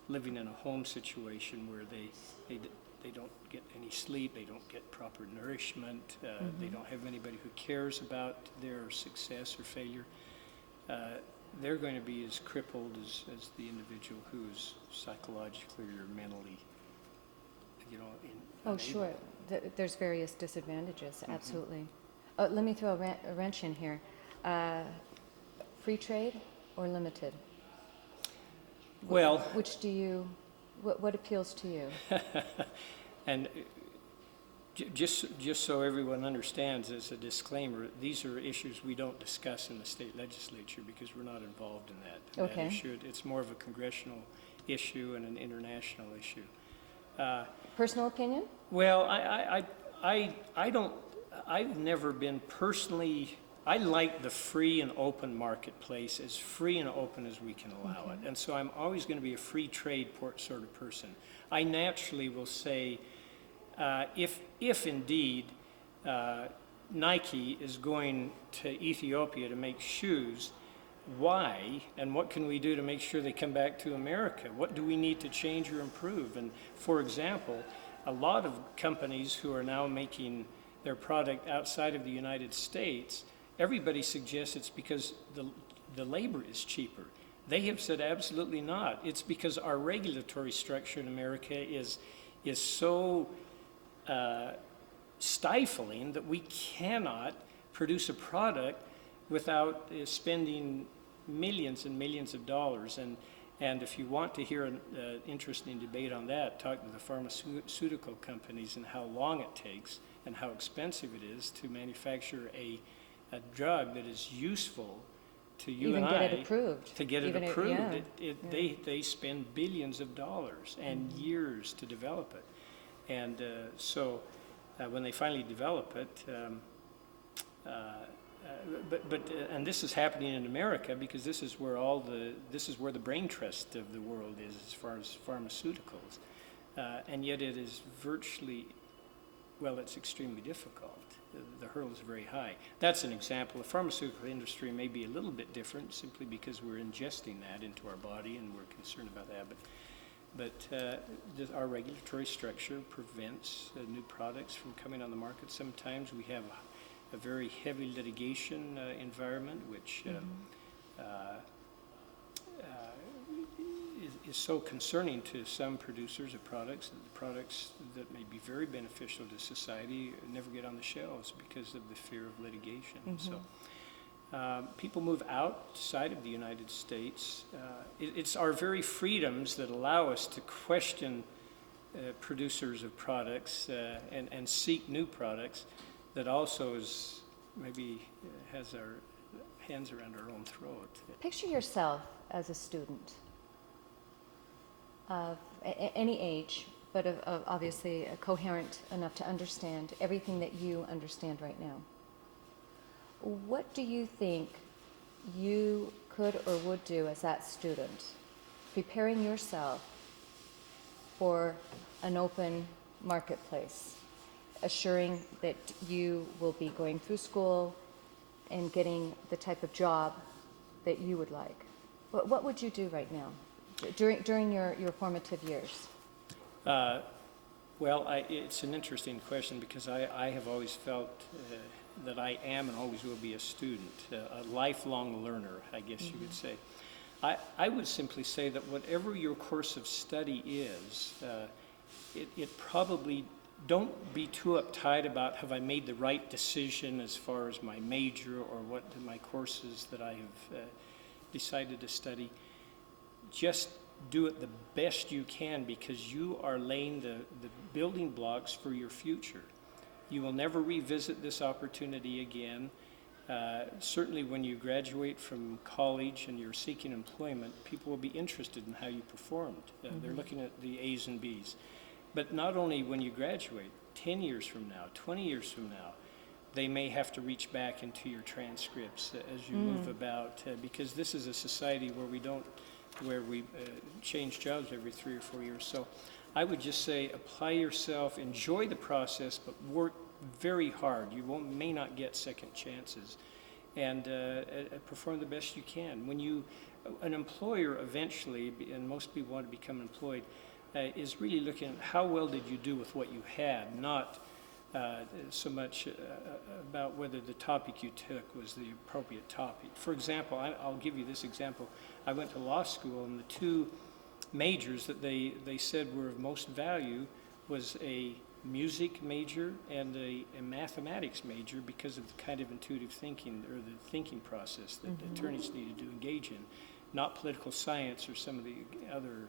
living in a home situation where they don't get any sleep, they don't get proper nourishment, they don't have anybody who cares about their success or failure. They're going to be as crippled as the individual who's psychologically or mentally, unable. Sure. There's various disadvantages, absolutely. Let me throw a wrench in here. Free trade or limited? Well, which do you? What appeals to you? And just so everyone understands, as a disclaimer, these are issues we don't discuss in the state legislature because we're not involved in that issue. It's more of a congressional issue and an international issue. Personal opinion? Well, I don't. I've never been personally. I like the free and open marketplace, as free and open as we can allow it. And so I'm always going to be a free trade sort of person. I naturally will say, if indeed Nike is going to Ethiopia to make shoes, why and what can we do to make sure they come back to America? What do we need to change or improve? And for example, a lot of companies who are now making their product outside of the United States, everybody suggests it's because the labor is cheaper. They have said absolutely not. It's because our regulatory structure in America is so stifling that we cannot produce a product without spending millions and millions of dollars. And if you want to hear an interesting debate on that, talk to the pharmaceutical companies and how long it takes and how expensive it is to manufacture a drug that is useful to you Even and get I. it approved. To get it Even approved. yeah. They spend billions of dollars and years to develop it. And so when they finally develop it, and this is happening in America because this is where the brain trust of the world is as far as pharmaceuticals, and yet it is virtually, well, it's extremely difficult. The hurdle is very high. That's an example. The pharmaceutical industry may be a little bit different simply because we're ingesting that into our body and we're concerned about that. But our regulatory structure prevents new products from coming on the market. Sometimes we have a very heavy litigation environment, which is so concerning to some producers of products that the products that may be very beneficial to society never get on the shelves because of the fear of litigation. So people move outside of the United States. It's our very freedoms that allow us to question producers of products and seek new products that also is maybe has our hands around our own throat. Picture yourself as a student of any age, but of obviously coherent enough to understand everything that you understand right now. What do you think you could or would do as that student, preparing yourself for an open marketplace, assuring that you will be going through school and getting the type of job that you would like? What would you do right now during your formative years? Well, it's an interesting question because I have always felt that I am and always will be a student, a lifelong learner, I guess you could say. I would simply say that whatever your course of study is, it probably, don't be too uptight about have I made the right decision as far as my major or what my courses that I have decided to study. Just do it the best you can because you are laying the building blocks for your future. You will never revisit this opportunity again. Certainly when you graduate from college and you're seeking employment, people will be interested in how you performed. They're looking at the A's and B's. But not only when you graduate, 10 years from now, 20 years from now, they may have to reach back into your transcripts as you move about, because this is a society where we change jobs every 3 or 4 years. So I would just say apply yourself, enjoy the process, but work very hard. You may not get second chances, and perform the best you can. When an employer eventually, and most people want to become employed, is really looking at how well did you do with what you had, not so much about whether the topic you took was the appropriate topic. For example, I'll give you this example. I went to law school, and the two majors that they said were of most value was a music major and a mathematics major because of the kind of intuitive thinking or the thinking process that attorneys needed to engage in, not political science or some of the other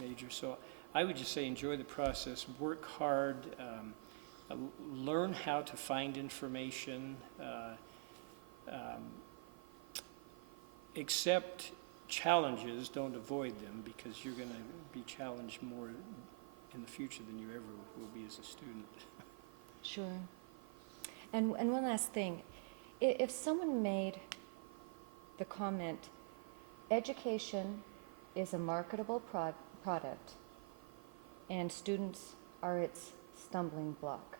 majors. So I would just say enjoy the process, work hard, learn how to find information, accept challenges, don't avoid them, because you're going to be challenged more in the future than you ever will be as a student. Sure. And one last thing, if someone made the comment, education is a marketable product and students are its stumbling block,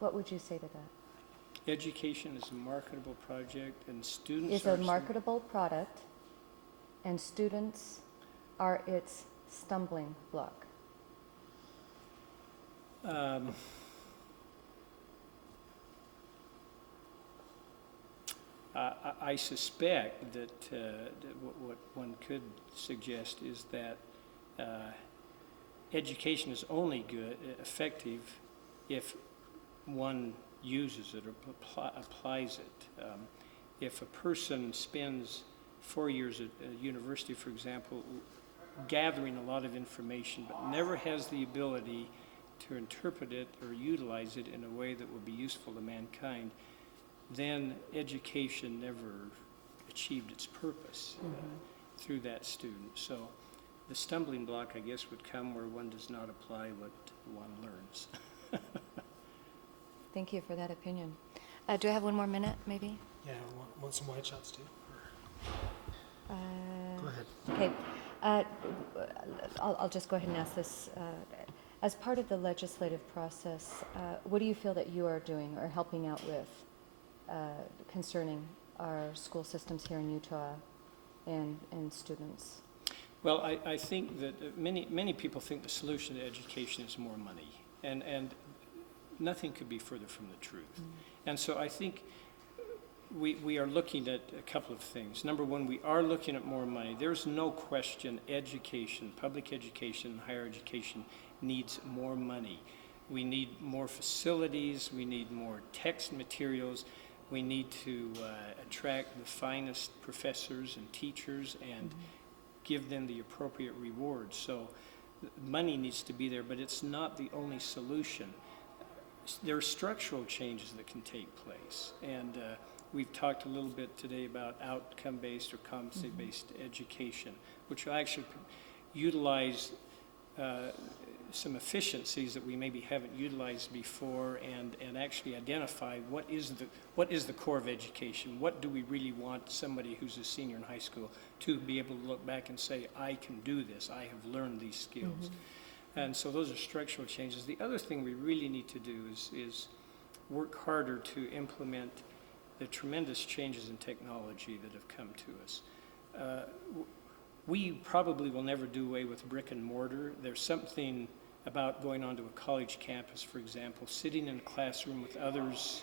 what would you say to that? Education is a marketable project and students Is are a marketable product and students are its stumbling block. I suspect that what one could suggest is that education is only good, effective, if one uses it or applies it. If a person spends 4 years at a university, for example, gathering a lot of information, but never has the ability to interpret it or utilize it in a way that would be useful to mankind, then education never achieved its purpose through that student. So the stumbling block, I guess, would come where one does not apply what one learns. Thank you for that opinion. Do I have one more minute, maybe? Yeah, want some white shots too? Uh, Go ahead. Okay. I'll just go ahead and ask this. As part of the legislative process, what do you feel that you are doing or helping out with concerning our school systems here in Utah and students? Well, I think that many people think the solution to education is more money, and nothing could be further from the truth. And so I think we are looking at a couple of things. Number one, we are looking at more money. There's no question education, public education, higher education needs more money. We need more facilities, we need more text materials, we need to attract the finest professors and teachers and give them the appropriate rewards. So money needs to be there, but it's not the only solution. There are structural changes that can take place, and we've talked a little bit today about outcome-based or competency-based education, which will actually utilize some efficiencies that we maybe haven't utilized before, and actually identify what is the core of education. What do we really want somebody who's a senior in high school to be able to look back and say, I can do this, I have learned these skills. And so those are structural changes. The other thing we really need to do is work harder to implement the tremendous changes in technology that have come to us. We probably will never do away with brick and mortar. There's something about going onto a college campus, for example, sitting in a classroom with others,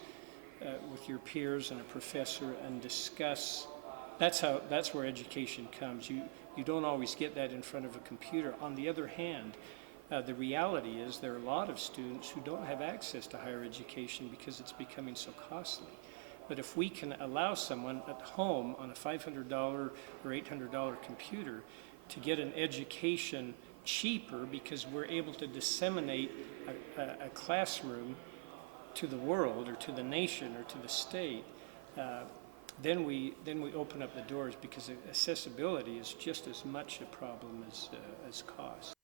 with your peers and a professor, and discuss. That's where education comes. You don't always get that in front of a computer. On the other hand, the reality is there are a lot of students who don't have access to higher education because it's becoming so costly. But if we can allow someone at home on a $500 or $800 computer to get an education cheaper because we're able to disseminate a classroom to the world or to the nation or to the state, then we open up the doors, because accessibility is just as much a problem as cost.